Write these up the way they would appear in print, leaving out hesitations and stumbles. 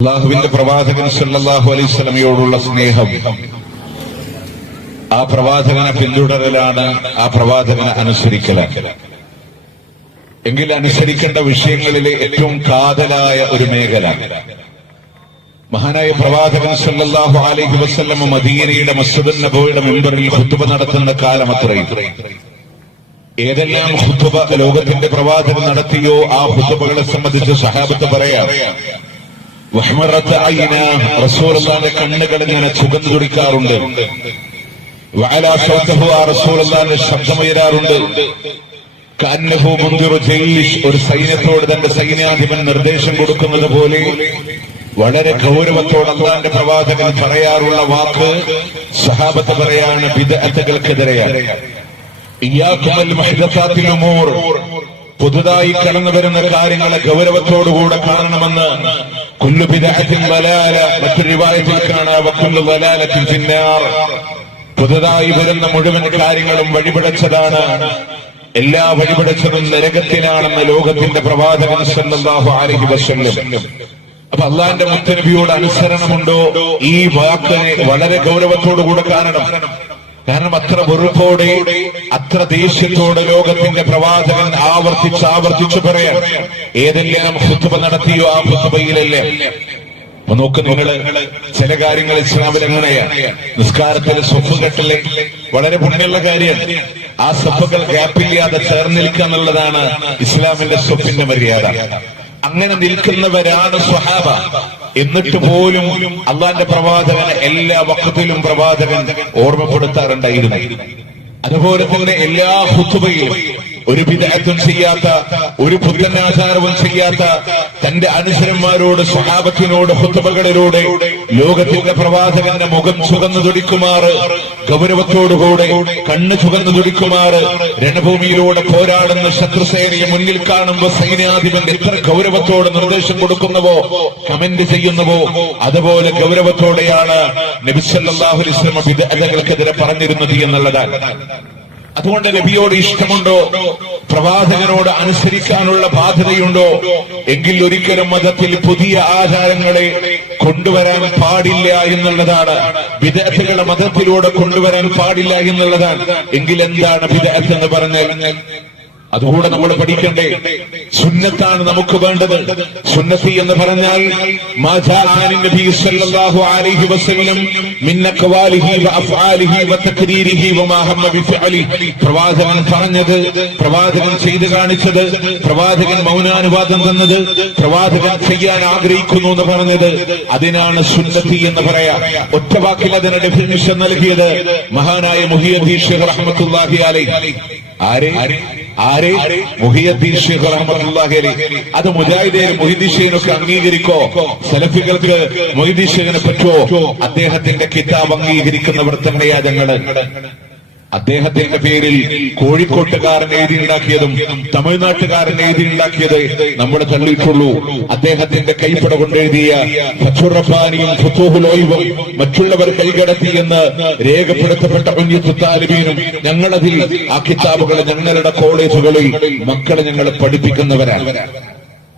അല്ലാഹുവിന്റെ പ്രവാചകൻ സല്ലല്ലാഹു അലൈഹി വസല്ലമയോടുള്ള സ്നേഹം, ആ പ്രവാചകനെ പിന്തുടരലാണ്, ആ പ്രവാചകനെ അനുസരിക്കലാണ്. എങ്കിൽ അനുസരിക്കേണ്ട വിഷയങ്ങളിലെ ഏറ്റവും കാതലായ ഒരു മേഖല മഹാനായ പ്രവാചകൻ സല്ലല്ലാഹു അലൈഹി വസല്ലമ മദീനയുടെ മസ്ജിദുൻ നബവിയുടെ മിമ്പറിൽ ഖുതുബ നടത്തുന്ന കാലം അത്രയും ഏതെല്ലാം ഖുതുബ ലോകത്തിന്റെ പ്രവാചകൻ നടത്തിയോ ആ ഖുതുബകളെ സംബന്ധിച്ച് സഹാബത്ത് പറയാം, റസൂലുള്ളാഹിന്റെ കണ്ണുകൾ ഇങ്ങനെ ചുവന്നു തുടിക്കാറുണ്ട്, റസൂലുള്ളാഹിന്റെ ശബ്ദമുയരാറുണ്ട്, ഒരു സൈന്യത്തോട് തന്റെ സൈന്യാധിപൻ നിർദ്ദേശം കൊടുക്കുന്നത് പോലെ വളരെ ഗൗരവത്തോടെ അല്ലാഹുവിന്റെ പ്രവാചകൻ പറയാറുള്ള വാക്ക് സഹാബത്ത് പറയാണ് ബിദ്അത്തുകൾക്കെതിരെയാണ്. ഇയ്യാകുൽ മുഹ്ദസാത്തിൽ ഉമൂർ, പുതുതായി കടന്നു വരുന്ന കാര്യങ്ങളെ ഗൗരവത്തോടുകൂടെ കാണണമെന്ന്. കുല്ലു ബിദ്അത്തിൻ ദലാല, മറ്റൊരു റിവായത്തിൽ കാണാം വകുല്ലു ദലാലത്തിൻ ഫിന്നാർ, പുതുതായി വരുന്ന മുഴുവൻ കാര്യങ്ങളും വഴിപിഴച്ചതാണ്, എല്ലാ വഴിപിഴച്ചതും നരകത്തിലാണെന്ന് ലോകത്തിന്റെ പ്രവാചകൻ സല്ലല്ലാഹു അലൈഹി വസല്ലം. അപ്പൊ അള്ളാന്റെ മുത്തനബിയോട് അനുസരണമുണ്ടോ? ഈ വാക്കിനെ വളരെ ഗൗരവത്തോടുകൂടെ കാണണം. കാരണം അത്ര വെറുപ്പോടെ, അത്ര ദേഷ്യത്തോടെ ലോകത്തിന്റെ പ്രവാചകൻ ആവർത്തിച്ച് പറയാൻ. ഏതെല്ലാം ഖുതുബ നടത്തിയോ ആ ഖുതുബയിലല്ലേ. നോക്ക് നിങ്ങള്, ചില കാര്യങ്ങൾ ഇസ്ലാമിൽ എങ്ങനെയാണ്. നിസ്കാരത്തിലെ സ്വഫ് കെട്ടല് വളരെ പുണ്യമുള്ള കാര്യമാണ്. ആ സ്വഫുകൾ ഗ്യാപ്പില്ലാതെ ചേർന്നിരിക്കുക എന്നുള്ളതാണ് ഇസ്ലാമിന്റെ സ്വഫിന്റെ മര്യാദ. അങ്ങനെ നിൽക്കുന്നവരാണ് സ്വഹാബ. എന്നിട്ട് പോലും അള്ളാന്റെ പ്രവാചകനെ എല്ലാ വഖത്തിലും പ്രവാചകൻ ഓർമ്മപ്പെടുത്താറുണ്ടായിരുന്നു. അതുപോലെ തന്നെ എല്ലാ ഖുതുബയിലും ഒരു ബിദ്അത്തും ചെയ്യാത്ത, ഒരു പുത്തനാചാരവും ചെയ്യാത്ത തന്റെ അനുസരന്മാരോട്, സ്വഹാബത്തിനോട് ഖുതുബകളിലൂടെ ലോകത്തിന്റെ പ്രവാചകന്റെ മുഖം ചുവന്നു തുടിക്കുമാറ്, ഗൗരവത്തോടുകൂടെ കണ്ണ് ചുവന്നു തുടിക്കുമാറ്, രണഭൂമിയിലൂടെ പോരാടുന്ന ശത്രുസേനയെ മുന്നിൽ കാണുമ്പോൾ സൈന്യാധിപൻ എത്ര ഗൗരവത്തോടെ നിർദ്ദേശം കൊടുക്കുന്നുവോ, കമന്റ് ചെയ്യുന്നുവോ, അതുപോലെ ഗൗരവത്തോടെയാണ് നബി സല്ലല്ലാഹു അലൈഹി വസല്ലം ബിദ്അത്തുകൾക്കെതിരെ പറഞ്ഞിരുന്നത് എന്നുള്ളതാണ്. അതുകൊണ്ട് നബിയോട് ഇഷ്ടമുണ്ടോ, പ്രവാചകനോട് അനുസരിക്കാനുള്ള ബാധ്യതയുണ്ടോ എങ്കിൽ ഒരിക്കലും മതത്തിൽ പുതിയ ആചാരങ്ങളെ കൊണ്ടുവരാൻ പാടില്ല എന്നുള്ളതാണ്. ബിദ്അത്തുകളെ മതത്തിലൂടെ കൊണ്ടുവരാൻ പാടില്ല എന്നുള്ളതാണ്. എങ്കിൽ എന്താണ് ബിദ്അത്ത് എന്ന് പറഞ്ഞാൽ? അതുകൂടെ നമ്മൾ പഠിക്കണ്ടേ. സുന്നത്താണ് നമുക്ക് വേണ്ടത്. സുന്നത്തി എന്ന് പറഞ്ഞാൽ നബി സല്ലല്ലാഹു അലൈഹി വസല്ലം മിൻ അഖ്വാലിഹി വഅഫ്ആലിഹി വതഖരീരിഹി വമാ ഹമ്മ ബിഫഅലിഹി, പ്രവാചകൻ പറഞ്ഞത്, പ്രവാചകൻ ചെയ്തു കാണിച്ചത്, പ്രവാചകൻ മൗനാനുവാദം തന്നത്, പ്രവാചകൻ ചെയ്യാൻ ആഗ്രഹിക്കുന്നു എന്ന് പറഞ്ഞത്, അതിനാണ് സുന്നത്തി എന്ന് പറയാ. ഒറ്റ വാക്കിൽ അതിന് ഡെഫിനിഷൻ നൽകിയത് മഹാനായ മുഹിയുദ്ദീൻ ശൈഖ് റഹ്മത്തുള്ളാഹി അലൈഹി. ആരെ? മുഹിയുദ്ദീൻ ശൈഖ് റഹ്മത്തുള്ളാഹി അലൈഹി. അത് മുജാഹിദീൻ മുഹിയുദ്ദീൻ ശൈഖിനൊക്കെ അംഗീകരിക്കോ? സലഫികൾക്ക് മുഹിയുദ്ദീൻ ശൈഖിനെ പറ്റുമോ? അദ്ദേഹത്തിന്റെ കിതാബ് അംഗീകരിക്കുന്നവർ തന്നെയാ ഞങ്ങള്. അദ്ദേഹത്തിന്റെ പേരിൽ കോഴിക്കോട്ടുകാരൻ എഴുതിയുണ്ടാക്കിയതും തമിഴ്നാട്ടുകാരൻ എഴുതിയുണ്ടാക്കിയത് നമ്മൾ തള്ളിയിട്ടുള്ളൂ. അദ്ദേഹത്തിന്റെ കൈപ്പട കൊണ്ടെഴുതിയ ഫത്ഹുർ റബ്ബാനിയും ഫുതൂഹുൽ ഒയ്വും മറ്റുള്ളവർ കൈകടത്തിയെന്ന് രേഖപ്പെടുത്തപ്പെട്ട ഉന്നത താലിബീനും ഞങ്ങളതിൽ ആ കിതാബുകൾ ഞങ്ങളുടെ കോളേജുകളിൽ മക്കളെ ഞങ്ങൾ പഠിപ്പിക്കുന്നവരാണ്.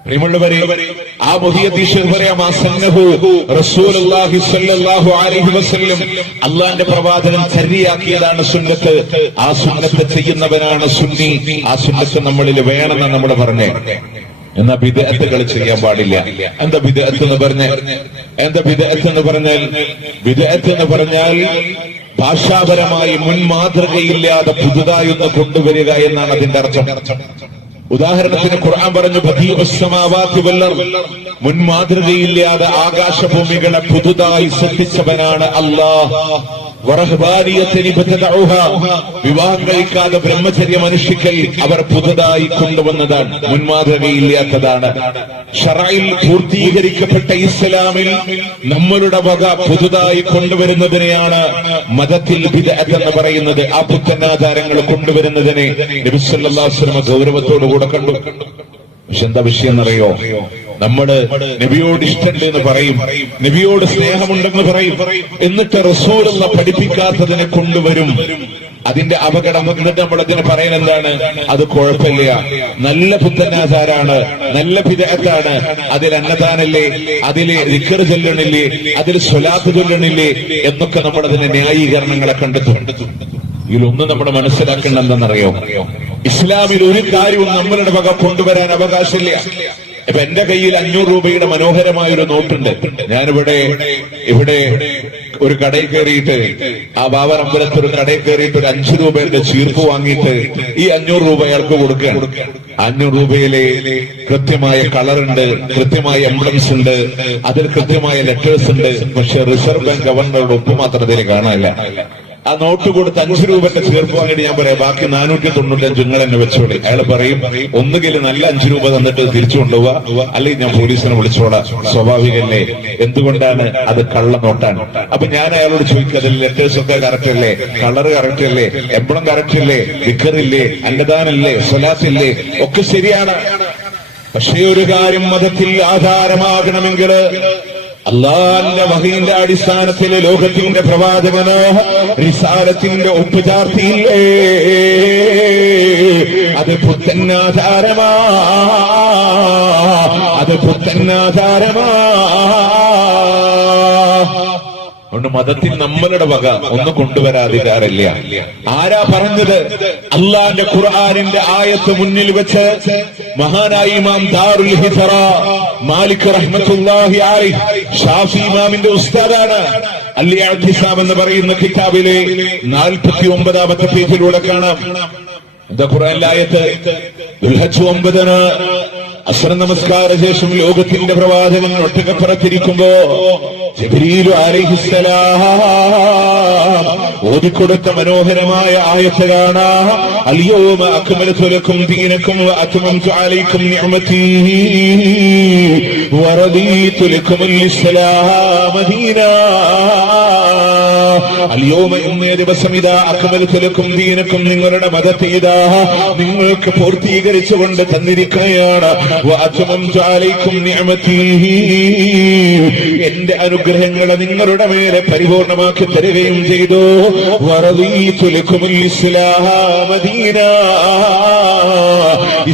പ്രിയമുള്ളവരെ, ആ മുഹിയുദ്ദീൻ ശൈഖ് പറയാം, റസൂലുള്ളാഹി സ്വല്ലല്ലാഹു അലൈഹി വസല്ലം അല്ലാഹുവിന്റെ പ്രവാചകൻ ചര്യയാക്കിയതാണ് സുന്നത്ത്. ആ സുന്നത്ത് ചെയ്യുന്നവനാണ് സുന്നി. ആ സുന്നത്ത് നമ്മളിൽ വേണമെന്ന് നമ്മൾ പറഞ്ഞേ. എന്നാ ബിദ്അത്തുകൾ ചെയ്യാൻ പാടില്ല. എന്താ ബിദ്അത്ത് എന്ന് പറഞ്ഞാൽ? ബിദ്അത്ത് എന്ന് പറഞ്ഞാൽ ഭാഷാപരമായി മുൻമാതൃകയില്ലാതെ പുതുതായി ഒന്ന് കൊണ്ടുവരിക എന്നാണ് അതിന്റെ അർത്ഥം. ഉദാഹരണത്തിന് ഖുർആൻ പറഞ്ഞു മുൻമാതൃകയില്ലാതെ ആകാശഭൂമികളെ പുതുതായി സൃഷ്ടിച്ചവനാണ് അല്ലാഹ്. വിവാഹം കഴിക്കാതെ ബ്രഹ്മചര്യം അനുഷ്ഠിക്കൽ അവർ പുതുതായി കൊണ്ടുവന്നതാണ്, മുൻമാതൃകയില്ലാത്തതാണ്. ശറയിൽ പൂർത്തീകരിക്കപ്പെട്ട ഇസ്ലാമിൽ നമ്മളുടെ വക പുതുതായി കൊണ്ടുവരുന്നതിനെയാണ് മതത്തിൽ ബിദ്അത്ത് എന്ന് പറയുന്നത്. ആ പുത്തനാചാരങ്ങൾ കൊണ്ടുവരുന്നതിനെ നബി സല്ലല്ലാഹു അലൈഹി വസല്ലം ഗൗരവത്തോടുകൂടെ കണ്ടു. പക്ഷെ എന്താ വിഷയം എന്നറിയോ? നമ്മള് നബിയോട് ഇഷ്ടമുണ്ട് എന്ന് പറയും, നബിയോട് സ്നേഹമുണ്ടെന്ന് പറയും, എന്നിട്ട് റസൂലുള്ള പഠിപ്പിക്കാത്തതിനെ കൊണ്ടുവരും. അതിന്റെ അപകടം. എന്നിട്ട് നമ്മൾ അതിന് പറയുന്നത് എന്താണ്? അത് കുഴപ്പമില്ല, നല്ല പുത്തനാചാരാണ്, നല്ല ബിദ്അത്താണ്, അതിൽ അന്നദാനല്ലേ, അതില് ദിക്ർ ചൊല്ലണില്ലേ, അതിൽ സ്വലാത്ത് ചൊല്ലണില്ലേ എന്നൊക്കെ നമ്മൾ അതിന്റെ ന്യായീകരണങ്ങളെ കണ്ടെത്തും. ഇതിലൊന്നും നമ്മൾ മനസ്സിലാക്കേണ്ട എന്താണെന്നറിയോ? ഇസ്ലാമിൽ ഒരു കാര്യവും നമ്മളുടെ വക കൊണ്ടുവരാൻ അവകാശമില്ല. ഇപ്പൊ എന്റെ കയ്യിൽ 500 രൂപയുടെ മനോഹരമായ ഒരു നോട്ടുണ്ട്. ഞാനിവിടെ ഒരു കടയിൽ കയറിയിട്ട്, ആ ബാബർ അമ്പലത്തിൽ ഒരു കടയിൽ കയറിയിട്ട് ഒരു 5 രൂപയുടെ ചീർപ്പ് വാങ്ങിയിട്ട് ഈ 500 രൂപ അയാൾക്ക് കൊടുക്കുകയാണ്. 500 രൂപയിലെ കൃത്യമായ കളറുണ്ട്, കൃത്യമായ എംബ്ലംസ് ഉണ്ട്, അതിൽ കൃത്യമായ ലെറ്റേഴ്സ് ഉണ്ട്. പക്ഷെ റിസർവ് ബാങ്ക് ഗവർണറുടെ ഒപ്പ് മാത്രം അതിൽ കാണാനില്ല. ആ നോട്ട് കൊടുത്ത് 5 രൂപയുടെ ചേർപ്പ് വാങ്ങിയിട്ട് ഞാൻ പറയാം, ബാക്കി 495 നിങ്ങൾ എന്നെ വെച്ചോളെ. അയാൾ പറയും, ഒന്നുകിൽ നല്ല 5 രൂപ തന്നിട്ട് തിരിച്ചു കൊണ്ടുപോവുക, അല്ലെങ്കിൽ ഞാൻ പോലീസിനെ വിളിച്ചോളാം. സ്വാഭാവികല്ലേ? എന്തുകൊണ്ടാണ്? അത് കള്ള നോട്ടാണ്. അപ്പൊ ഞാൻ അയാളോട് ചോദിക്കുക, അതിൽ ലെറ്റേഴ്സ് ഒക്കെ കറക്റ്റ് അല്ലേ, കളർ കറക്റ്റ് അല്ലേ, എംബ്ലം കറക്റ്റ് അല്ലേ, ദിക്റില്ലേ, അന്നദാനല്ലേ, സ്വലാത്തില്ലേ, ഒക്കെ ശരിയാണ്. പക്ഷേ ഒരു കാര്യം, മതത്തിൽ ആധാരമാകണമെങ്കിൽ അള്ളാന്റെ വഹീന്റെ അടിസ്ഥാനത്തില് ലോകത്തിന്റെ പ്രവാചകനോ റിസാലത്തിന്റെ ഒപ്പുചാർത്തിയില്ലേ, അത് പുത്തനാചാരമാ, അത് പുത്തനാചാരമാ. അതുകൊണ്ട് മതത്തിൽ നമ്മളുടെ വക ഒന്നും കൊണ്ടുവരാധികാരമില്ല. ആരാ പറഞ്ഞത്? അള്ളാന്റെ ഖുർആനിന്റെ ആയത്ത് മുന്നിൽ വെച്ച് മഹാനായ ഇമാം ദാറുൽ ഹിജ്റ മാലിക് റഹ്മത്തുള്ളാഹി അലൈഹി, ഷാഫി ഇമാമിന്റെ ഉസ്താദാണ്. അൽ-ഇഅ്തിസാം എന്ന് പറയുന്ന കിതാബിലെ 49ാമത്തെ പേജിലൂടെ കാണാം. എന്താ ഖുർആനിലെ ആയത്ത്? ദുൽഹജ്ജ് 9 അസ്ര നമസ്കാര ശേഷം ലോകത്തിന്റെ പ്രവാചകൻ ഒട്ടകപ്പുറത്തിരിക്കുമ്പോ ജിബ്രീൽ അലൈഹിസ്സലാം ഓതിക്കൊടുത്ത മനോഹരമായ ആയത്ത് കാണാ. അൽയൗമ അക്മൽതു ലക്കും ദീനക്കും വഅത്മംതു അലൈക്കും നിഅമതി വറദീതു ലക്കുമുൽ ഇസ്ലാമ ദീനാ. അൽയൗമ, ഇന്നേ ദിവസം, ഇതാ അക്മൽതു ലക്കും ദീനക്കും, നിങ്ങളുടെ മതത്തെ ഇതാ നിങ്ങൾക്ക് പൂർത്തീകരിച്ചുകൊണ്ട് തന്നിരിക്കുകയാണ്. വഅത്മംതു അലൈക്കും നിഅമതി, എന്റെ അനുഗ്രഹങ്ങളെ നിങ്ങളുടെ മേലെ പരിപൂർണമാക്കി തരികയും ചെയ്തു. വറദീതു ലക്കുമുൽ ഇസ്ലാമ ദീനാ,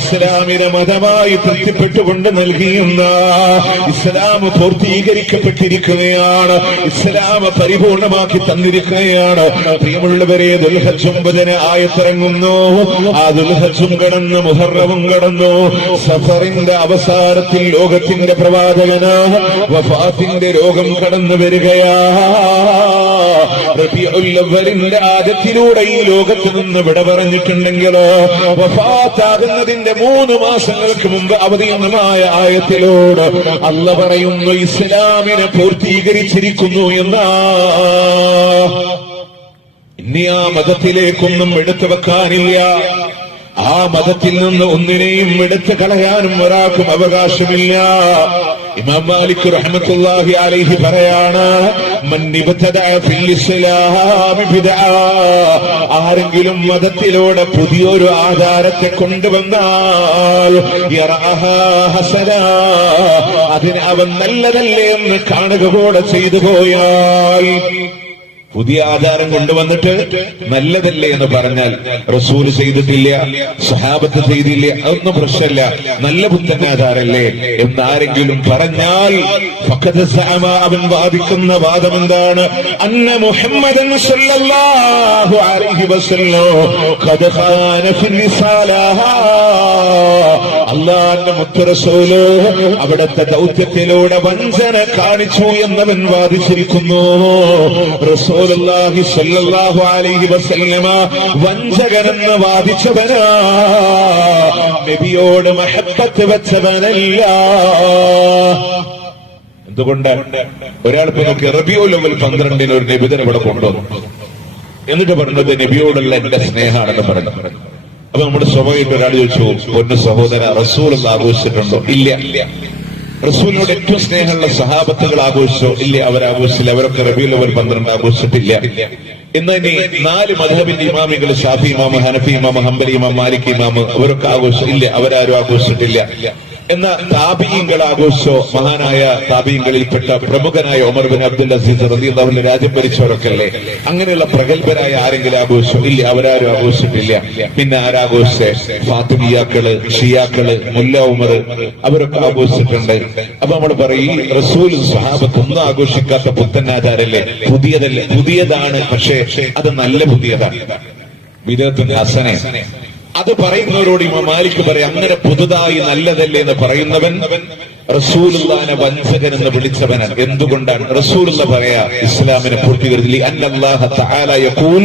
ഇസ്ലാമിനെ മതമായി തൃപ്തിപ്പെട്ടുകൊണ്ട് നൽകിയുന്ന ഇസ്ലാം പൂർത്തീകരിക്കപ്പെട്ടിരിക്കുകയാണ്, ഇസ്ലാം പരിപൂർണമാക്കി തന്നിരിക്കുകയാണ്. പ്രിയമുള്ളവരെ, ദുൽഹജ്ജ് 9 ആയത്തിറങ്ങുന്നു. ആ ദുൽഹജ്ജും കടന്നു, മുഹറവും കടന്നു. സഫറിന്റെ അവസാനത്തിൽ ലോകത്തിന്റെ പ്രവാചകന് വഫാത്തിന്റെ രോഗം കടന്നു വരികയാ. റബീഉൽ അവ്വലിന്റെ ആദ്യത്തിലൂടെ ഈ ലോകത്ത് നിന്ന് വിട പറഞ്ഞിട്ടുണ്ടെങ്കിലോ, വഫാത്താകുന്നതിന്റെ 3 മാസങ്ങൾക്ക് മുമ്പ് അവതീർണമായ ആയത്തിലൂടെ അല്ലാഹ് പറയുന്നു, ഇസ്ലാമിനെ പൂർത്തീകരിച്ചിരിക്കുന്നു എന്നാ. ഇനി ആ മതത്തിലേക്കൊന്നും എടുത്തു വെക്കാനില്ല. ആ മതത്തിൽ നിന്ന് ഒന്നിനെയും എടുത്തു കളയാനും ഒരാൾക്കും അവകാശമില്ല. ഇമാം മാലിക് റഹ്മത്തുള്ളാഹി അലൈഹി പറയാണ്, മൻ ഇബ്തദഅ ഫിൽ ഇസ്ലാമി ബിദ്അ, ആരെങ്കിലും മതത്തിലൂടെ പുതിയൊരു ആചാരത്തെ കൊണ്ടുവന്നാൽ യറഅഹാ ഹസന, അതിന് അവൻ നല്ലതല്ലേ എന്ന് കാണുക കൂടെ ചെയ്തു പോയാൽ, പുതിയ ആചാരം കൊണ്ടുവന്നിട്ട് നല്ലതല്ലേ എന്ന് പറഞ്ഞാൽ, റസൂല് ചെയ്തിട്ടില്ല, സഹാബത്ത് ചെയ്തില്ല, അതൊന്നും പ്രശ്നമില്ല, നല്ല പുത്തനാചാരല്ലേ എന്നാരെങ്കിലും പറഞ്ഞാൽ ഫഖദ് സഅമ, അവൻ വാദിക്കുന്ന വാദം എന്താണ്? അന്ന മുഹമ്മദൻ സല്ലല്ലാഹു അലൈഹി വസല്ലം ഖദ് ഖാന ഫിൽ റിസാലഹ, അല്ലാഹുവിന്റെ മുത്ത് റസൂല് അവിടുത്തെ ദൗത്യത്തിലൂടെ വഞ്ചന കാണിച്ചു എന്നവൻ വാദിച്ചിരിക്കുന്നു. റസൂലുള്ളാഹി സ്വല്ലല്ലാഹു അലൈഹി വസല്ലമ വഞ്ചകനെന്ന് വാദിച്ചവനാ, നബിയോട് മഹബ്ബത്ത് വെച്ചവനല്ല. എന്തുകൊണ്ട്? ഒരാൾക്ക് നോക്കി റബീഉൽ അവ്വൽ 12 ഒരു നിബിധന ഇവിടെ കൊണ്ടുവന്നു, എന്നിട്ട് പറഞ്ഞത് നബിയോടുള്ള എന്റെ സ്നേഹമാണെന്ന് പറഞ്ഞു. അപ്പൊ നമ്മുടെ സ്വാഭാവികമായിട്ട് ഒരാൾ ചോദിച്ചു, പൊന്നു സഹോദര, റസൂൽ ആഘോഷിച്ചിട്ടുണ്ടോ? ഇല്ല. റസൂലിനോട് ഏറ്റവും സ്നേഹമുള്ള സഹാബത്തുകൾ ആഘോഷിച്ചോ? ഇല്ല, അവരാഘോഷിച്ചില്ല. അവരൊക്കെ റബീഉൽ അവ്വൽ 12 ആഘോഷിച്ചിട്ടില്ല. ഇന്ന് ഇനി 4 മദ്ഹബിന്റെ ഇമാമികൾ, ഷാഫി ഇമാം, ഹനഫി ഇമാം, ഹംബലി ഇമാം, മാലിക് ഇമാം, അവരൊക്കെ ആഘോഷിച്ചില്ല. അവരാരും ആഘോഷിച്ചിട്ടില്ല. എന്ന താബിഈങ്ങൾ ആഘോഷിച്ചോ? മഹാനായ താബിഈങ്ങളിൽപ്പെട്ട പ്രമുഖനായ ഉമർ ബിൻ അബ്ദുൽ അസീസ് റളിയല്ലാഹു അൻഹു രാജ്യം ഭരിച്ചവരൊക്കെ അല്ലേ? അങ്ങനെയുള്ള പ്രഗത്ഭരായ ആരെങ്കിലും ആഘോഷിച്ചോ? ഇല്ല, അവരാരും ആഘോഷിച്ചിട്ടില്ല. പിന്നെ ആരാഘോഷിച്ചേ? ഫാത്തിമിയാക്കള്, ഷിയാക്കള്, മുല്ല ഉമർ, അവരൊക്കെ ആഘോഷിച്ചിട്ടുണ്ട്. അപ്പൊ നമ്മൾ പറയും ഈ റസൂൽ സ്വഹാബത്ത് ഒന്നും ആഘോഷിക്കാത്ത പുത്തനാചാരല്ലേ? പുതിയതല്ലേ? പുതിയതാണ്, പക്ഷേ അത് നല്ല പുതിയതാണ്. ബിദഅത്തുൽ ഹസന. അത് പറയുന്നവരോട് ഇമാം മാലിക് പറയാം, അങ്ങനെ പുതുതായി നല്ലതല്ലേ എന്ന് പറയുന്നവൻ റസൂലുള്ളാഹിനെ വഞ്ചകൻ എന്ന് വിളിച്ചവനാണ്. എന്തുകൊണ്ടാണ്? റസൂലുള്ള പറയാ ഇസ്ലാമിനെ പൂർത്തീകരിച്ചില്ല. അന്നല്ലാഹ തആല യഖൂൽ,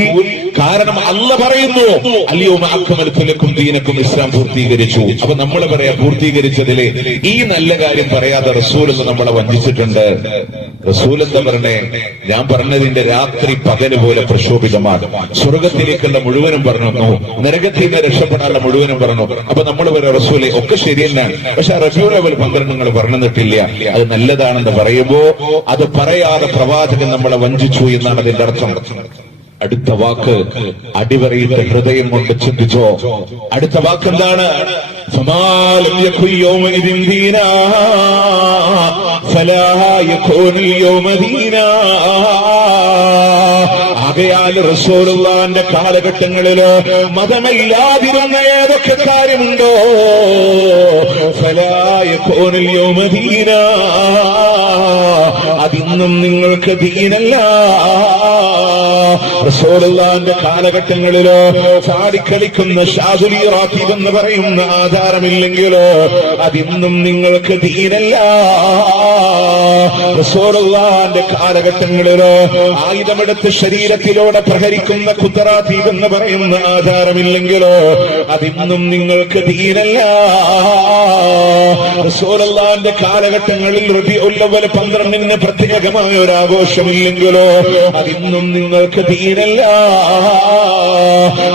കാരണം അല്ലാഹ് പറയുന്നു അൽയൗമ അക്മൽതു ലക്കും ദീനക്കും, ഇസ്ലാം പൂർത്തീകരിച്ചു. അപ്പൊ നമ്മൾ പറയാ പൂർത്തീകരിച്ചതിലെ ഈ നല്ല കാര്യം പറയാതെ റസൂലുള്ള നമ്മളെ വഞ്ചിച്ചിട്ടുണ്ട്. റസൂൽ എന്താ പറഞ്ഞേ? ഞാൻ പറഞ്ഞതിന്റെ രാത്രി പകല് പോലെ പ്രക്ഷോഭിതമാണ്. സ്വർഗത്തിലേക്കുള്ള മുഴുവനും പറഞ്ഞു, നരകത്തിൽ നിന്ന് രക്ഷപ്പെടാനുള്ള മുഴുവനും പറഞ്ഞു. അപ്പൊ നമ്മൾ പറയാം റസൂലെ ഒക്കെ ശരി തന്നെയാണ്, പക്ഷെ റബീഉൽ അവ്വൽ 12 പറഞ്ഞിട്ടില്ല. അത് നല്ലതാണെന്ന് പറയുമ്പോ അത് പറയാതെ പ്രവാചകൻ നമ്മളെ വഞ്ചിച്ചു എന്നാണ് അതിന്റെ അർത്ഥം. അടുത്ത വാക്ക് അടിവരയിട്ട് ഹൃദയം കൊണ്ട് ചിന്തിച്ചോ. അടുത്ത വാക്ക് എന്താണ്? ആകയാൽ റസൂലുള്ളാഹിന്റെ കാലഘട്ടങ്ങളില് മതമില്ലാതിരുന്ന ഏതൊക്കെ കാര്യമുണ്ടോ, അതിന്നും നിങ്ങൾക്ക് ദീനല്ല. റസൂലുള്ളാഹിന്റെ കാലഘട്ടങ്ങളില് ചാടിക്കളിക്കുന്ന ഷാദുലി റാത്തീബ് എന്ന് പറയുന്ന ആധാരമില്ലെങ്കിലോ അതിന്നും നിങ്ങൾക്ക് ദീനല്ല. റസൂലുള്ളാഹിന്റെ കാലഘട്ടങ്ങളില് ആയുധമെടുത്ത് ശരീരത്തിലൂടെ പ്രഹരിക്കുന്ന ഖുദ്റാത്തീബ് എന്ന് പറയുന്ന ആധാരമില്ലെങ്കിലോ അതിന്നും നിങ്ങൾക്ക് ദീനല്ല. റസൂലുള്ളാഹിന്റെ കാലഘട്ടങ്ങളിൽ റബീഉൽ അവ്വൽ 12 പ്രത്യേകമായ ഒരു ആഘോഷമില്ലെങ്കിലോ അതിന്നും നിങ്ങൾക്ക് ദീനല്ല.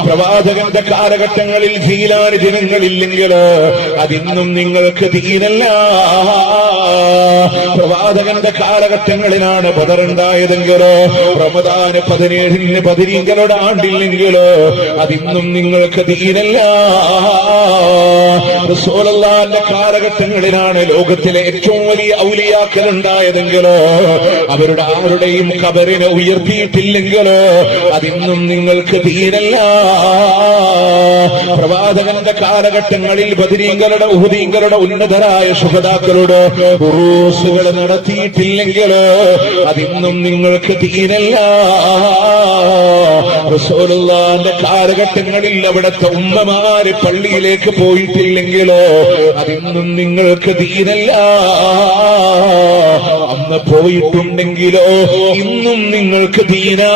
പ്രവാചകന്റെ കാലഘട്ടങ്ങളിൽ ജീലാനി ദിനങ്ങളില്ലെങ്കിലോ അതിന്നും നിങ്ങൾക്ക് ദീനല്ല. പ്രവാചകന്റെ കാലഘട്ടങ്ങളിലാണ് ബദർ ഉണ്ടായതെങ്കിലോ റമദാന് 17 ബദരീങ്ങളുടെ ആണ്ടില്ലെങ്കിലോ അതിന്നും നിങ്ങൾക്ക് ദീനല്ല. റസൂലുള്ളാഹിന്റെ കാലഘട്ടങ്ങളിലാണ് ലോകത്തിലെ ഏറ്റവും വലിയ ഔലിയാക്കൾ ഉണ്ടായതെങ്കിലോ അവരുടെ ആരുടെയും ഖബറിനെ ഉയർത്തിയിട്ടില്ലെങ്കിലോ അതിന്നും നിങ്ങൾക്ക് ദീനല്ല. പ്രവാചകന്റെ കാലഘട്ടങ്ങളിൽ ബദരീങ്ങളുടെ ഉഹദീങ്ങളുടെ ഉന്നതരായ ശുഹദാക്കളുടെ ഉറൂസുകൾ നടത്തിയിട്ടില്ലെങ്കിലോ അതിന്നും നിങ്ങൾക്ക് ദീനല്ല. റസൂലുള്ളാഹിന്റെ കാലഘട്ടങ്ങളിൽ അവിടുത്തെ ഉമ്മമാര് പള്ളിയിലേക്ക് പോയിട്ടില്ലെങ്കിലോ അതിന്നും നിങ്ങൾക്ക് ദീനല്ല. അന്ന് പോയിട്ടുണ്ടെങ്കിലോ ഇന്നും നിങ്ങൾക്ക് ദീനാ.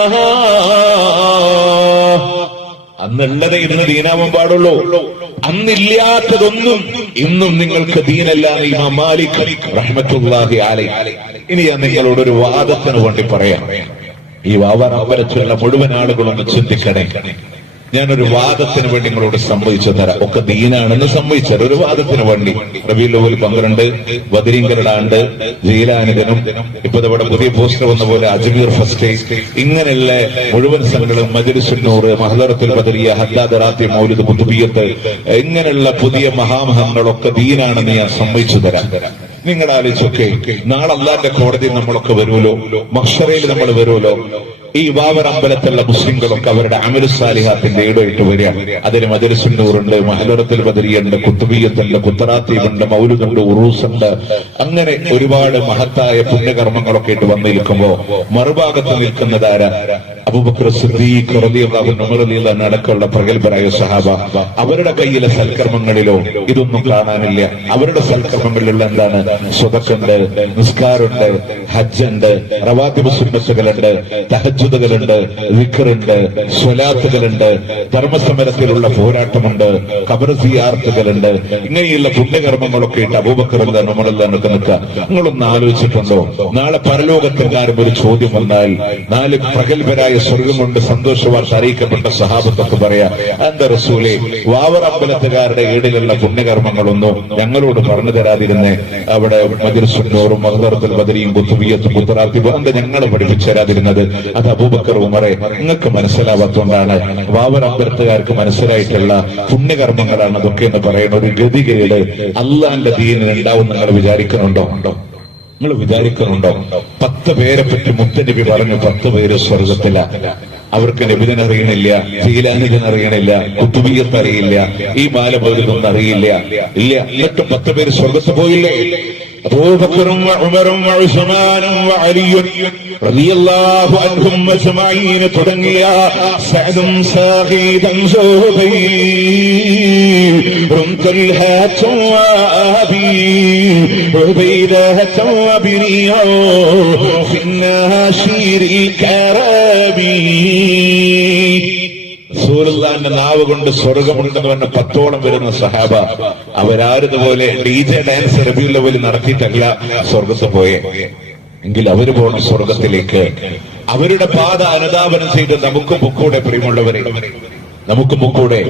അന്നുള്ളത് ഇന്ന് ദീനാവാൻ പാടുള്ളൂ. അന്നില്ലാത്തതൊന്നും ഇന്നും നിങ്ങൾക്ക് ദീനല്ല. ഇമാം മാലിക് റഹ്മത്തുള്ളാഹി അലൈഹി. ഇനി ഞാൻ നിങ്ങളോടൊരു വാദത്തിന് വേണ്ടി പറയാം. ഈ വാവർ അമ്പലത്തിലുള്ള മുഴുവൻ ആളുകളൊന്ന് ചിന്തിക്കണേ. ഞാനൊരു വാദത്തിന് വേണ്ടി നിങ്ങളോട് സമ്മതിച്ചു തരാം. ഒക്കെ ദീനാണെന്ന് സമ്മതിച്ചത് ഒരു വാദത്തിന് വേണ്ടി. റബീഉൽ അവ്വൽ 12 ബദരീങ്ങളുടെ ആണ്ട്, ജീലാനിദിനം, ഇപ്പൊ ഇവിടെ പുതിയ പോസ്റ്റർ വന്ന പോലെ അജ്മീർ ഫസ്റ്റ്, ഇങ്ങനെയുള്ള മുഴുവൻ സംഘങ്ങളും മജ്ലിസുൻ നൂർ, മഹ്ദറത്തുൽ ബദരിയ, ഹദ്ദാദ് റാത്തി, മൗലിദ് ഖുതുബിയ്യത്ത്, ഇങ്ങനെയുള്ള പുതിയ മഹാമഹങ്ങളൊക്കെ ദീനാണെന്ന് ഞാൻ സമ്മതിച്ചു തരാം. നിങ്ങൾ ആലോചിച്ചൊക്കെ നാളെ അല്ലാഹുവിന്റെ കോടതിയിൽ നമ്മളൊക്കെ വരുമല്ലോ, മഹ്ശറയിൽ നമ്മൾ വരുമല്ലോ. ഈ വാവർ അമ്പലത്തിലുള്ള മുസ്ലിങ്ങളൊക്കെ അവരുടെ അമലു സാലിഹാത്തിന്റെ ഈടായിട്ട് വരിക. അതിന് മജ്ലിസുൻ നൂറുണ്ട്, മഹ്ദറത്തുൽ ബദരിയുണ്ട്, ഖുതുബിയ്യത്തുണ്ട്, ഖുത്റാത്തീബുണ്ട്, മൗലിദുണ്ട്, ഉറൂസുണ്ട്. അങ്ങനെ ഒരുപാട് മഹത്തായ പുണ്യകർമ്മങ്ങളൊക്കെ ആയിട്ട് വന്നു നിൽക്കുമ്പോ മറുഭാഗത്ത് നിൽക്കുന്നതാര അബൂബക്കർ സിദ്ദീഖ് റളിയല്ലാഹു അൻഹു, ഉമർ റളിയല്ലാഹു അൻഹു അടക്കമുള്ള പ്രഗൽഭരായ സഹാബ. അവരുടെ കയ്യിലെ സൽക്കർമ്മങ്ങളിലോ ഇതൊന്നും കാണാനില്ല. അവരുടെ സൽക്കർമ്മങ്ങളിലുള്ള എന്താണ്? സ്വതക്കുണ്ട്, നിസ്കാരമുണ്ട്, ഹജ്ജുണ്ട്, റവാത്തിബ് സുന്നത്തുകളുണ്ട്, തഹജ്ജുദുകളുണ്ട്, വിക്റുണ്ട്, സ്വലാത്തുകളുണ്ട്, ധർമ്മസമരത്തിലുള്ള പോരാട്ടമുണ്ട്, ഖബർ സിയാറത്തുകളുണ്ട്. ഇങ്ങനെയുള്ള പുണ്യകർമ്മങ്ങളൊക്കെ ഇട്ട് അബൂബക്കർ റളിയല്ലാഹു അൻഹു, ഉമർ റളിയല്ലാഹു അൻഹു നിൽക്കുക. നിങ്ങളൊന്ന് ആലോചിച്ചിട്ടുണ്ടോ? നാളെ പരലോകത്തെങ്ങാനും ഒരു ചോദ്യം വന്നാൽ 4 പ്രഗൽഭരായ കാതലായ സ്വർഗം കൊണ്ട് സന്തോഷ വാർത്ത അറിയിക്കപ്പെട്ട സഹാബത്തൊക്കെ പറയാ, എന്താ റസൂലേ, വാവർ അമ്പലത്തുകാരുടെ ഏടിലുള്ള പുണ്യകർമ്മങ്ങളൊന്നും ഞങ്ങളോട് പറഞ്ഞു തരാതിരുന്നേ, അവിടെ മജ്‌ലിസുന്നൂറും മഹ്ദറത്തുൽ ബദരിയും ഖുതുബിയ്യത്തും ഖുത്റാത്തിബ് എന്താ ഞങ്ങളെ പഠിപ്പിച്ചു തരാതിരുന്നത്? അത് അബൂബക്കർ ഉമറെ നിങ്ങൾക്ക് മനസ്സിലാവാത്തോണ്ടാണ്, വാവർ അമ്പലത്തുകാർക്ക് മനസ്സിലായിട്ടുള്ള പുണ്യകർമ്മങ്ങളാണ് അതൊക്കെ എന്ന് പറയുന്ന ഒരു ഗതികേട് അള്ളാന്റെ ദീനിന് ഉണ്ടാവും നിങ്ങൾ വിചാരിക്കുന്നുണ്ടോ? നിങ്ങൾ വിചാരിക്കുന്നുണ്ടോ? 10 പേരെ പറ്റി മുത്തനബി പറഞ്ഞു 10 പേര് സ്വർഗത്തില. അവർക്ക് നബിദിനറിയണില്ല, ജീലാനിദിനറിയണില്ല, ഖുതുബിയ്യത്ത് അറിയില്ല, ഈ മാല പോലൊന്നും അറിയില്ല. ഇല്ല, എന്നിട്ടും 10 പേര് സ്വർഗത്ത് പോയില്ലേ? അബൂബക്കറും ഉമറും ഉസ്മാനും അലിയും റളിയല്ലാഹു അൻഹും അജ്മഈൻ തുടങ്ങിയ സഅദും സാഖീദും സുബൈറും തൽഹാത്തും വഅബീ ഉബൈദത്തും വബിനിയോ ഫിന്നാശിരിൽ കറബീ. റസൂലുള്ളാഹിന്റെ നാവ് കൊണ്ട് സ്വർഗമുണ്ടെന്ന് പറഞ്ഞ 10ഓളം വരുന്ന സഹാബ അവരാരുതുപോലെ DJ ഡാൻസ് റബീഉൽ അവ്വൽ നടത്തിയിട്ടല്ല സ്വർഗത്ത് പോയെ. എങ്കിൽ അവര് പോകണം സ്വർഗത്തിലേക്ക്. അവരുടെ പാത അനുധാവനം ചെയ്ത് നമുക്ക് പൊക്കൂടെ, പ്രിയമുള്ളവരെ, നമുക്ക് പൊക്കൂടെ.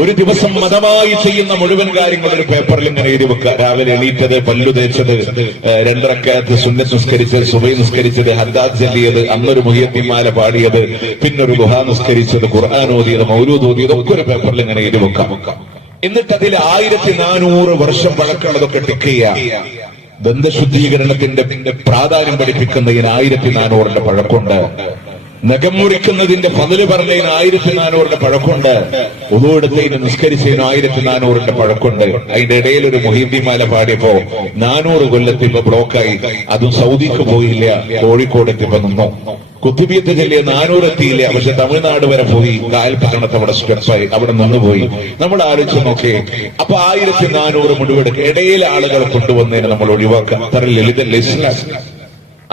ഒരു ദിവസം മതമായി ചെയ്യുന്ന മുഴുവൻ കാര്യങ്ങൾ ഒരു പേപ്പറിൽ ഇങ്ങനെ എഴുതി വെക്കുക. രാവിലെ എണീറ്റത്, പല്ലു തേച്ചത്, 2 റക്അത്ത് സുന്നത്ത് നിസ്കരിച്ചത്, സുബഹി നിസ്കരിച്ചത്, ഹദ്ദാദ് ചൊല്ലിയത്, അന്നൊരു മുഹിയത്തിമാല പാടിയത്, പിന്നൊരു ദുഹാ നിസ്കരിച്ചത്, ഖുർആൻ ഓതിയത്, മൗലൂദ് ഓതിയത് ഒക്കെ ഒരു പേപ്പറിൽ ഇങ്ങനെ എഴുതി വെക്കാം. എന്നിട്ട് അതിൽ 1400 വർഷം പഴക്കമുള്ളതൊക്കെ ടിക്ക് ചെയ്യാം. ബന്ധശുദ്ധീകരണത്തിന്റെ പ്രാധാന്യം പഠിപ്പിക്കുന്നതിന് 1400 പഴക്കമുണ്ട്. നഖം മുറിക്കുന്നതിന്റെ ഫضല് പറഞ്ഞതിന് 1400 പഴക്കമുണ്ട്. ഉദു എടുത്തതിന് നിസ്കരിച്ചതിന് 1400 പഴക്കമുണ്ട്. അതിന്റെ ഇടയിൽ ഒരു മുഹീദ്ദീമാല പാടിയപ്പോ 400 കൊല്ലത്തിപ്പോ ബ്ലോക്കായി. അതും സൗദിക്ക് പോയില്ല, കോഴിക്കോട് എത്തിപ്പോ നിന്നു. ഖുതുബിയ്യത്ത് ചൊല്ലിയ 400 എത്തിയില്ല, പക്ഷെ തമിഴ്നാട് വരെ പോയി. കായൽ പട്ടണത്ത് അവിടെ സ്റ്റെപ്പായി, അവിടെ നിന്നുപോയി. നമ്മൾ ആലോചിച്ച് നോക്കേ, അപ്പൊ 1400 മുഴുവെടുക്കുക. ഇടയിലെ ആളുകളെ കൊണ്ടുവന്നതിന് നമ്മൾ ഒഴിവാക്കുക. അത്ര ലളിതല്ലേ ഇസ്ലാം?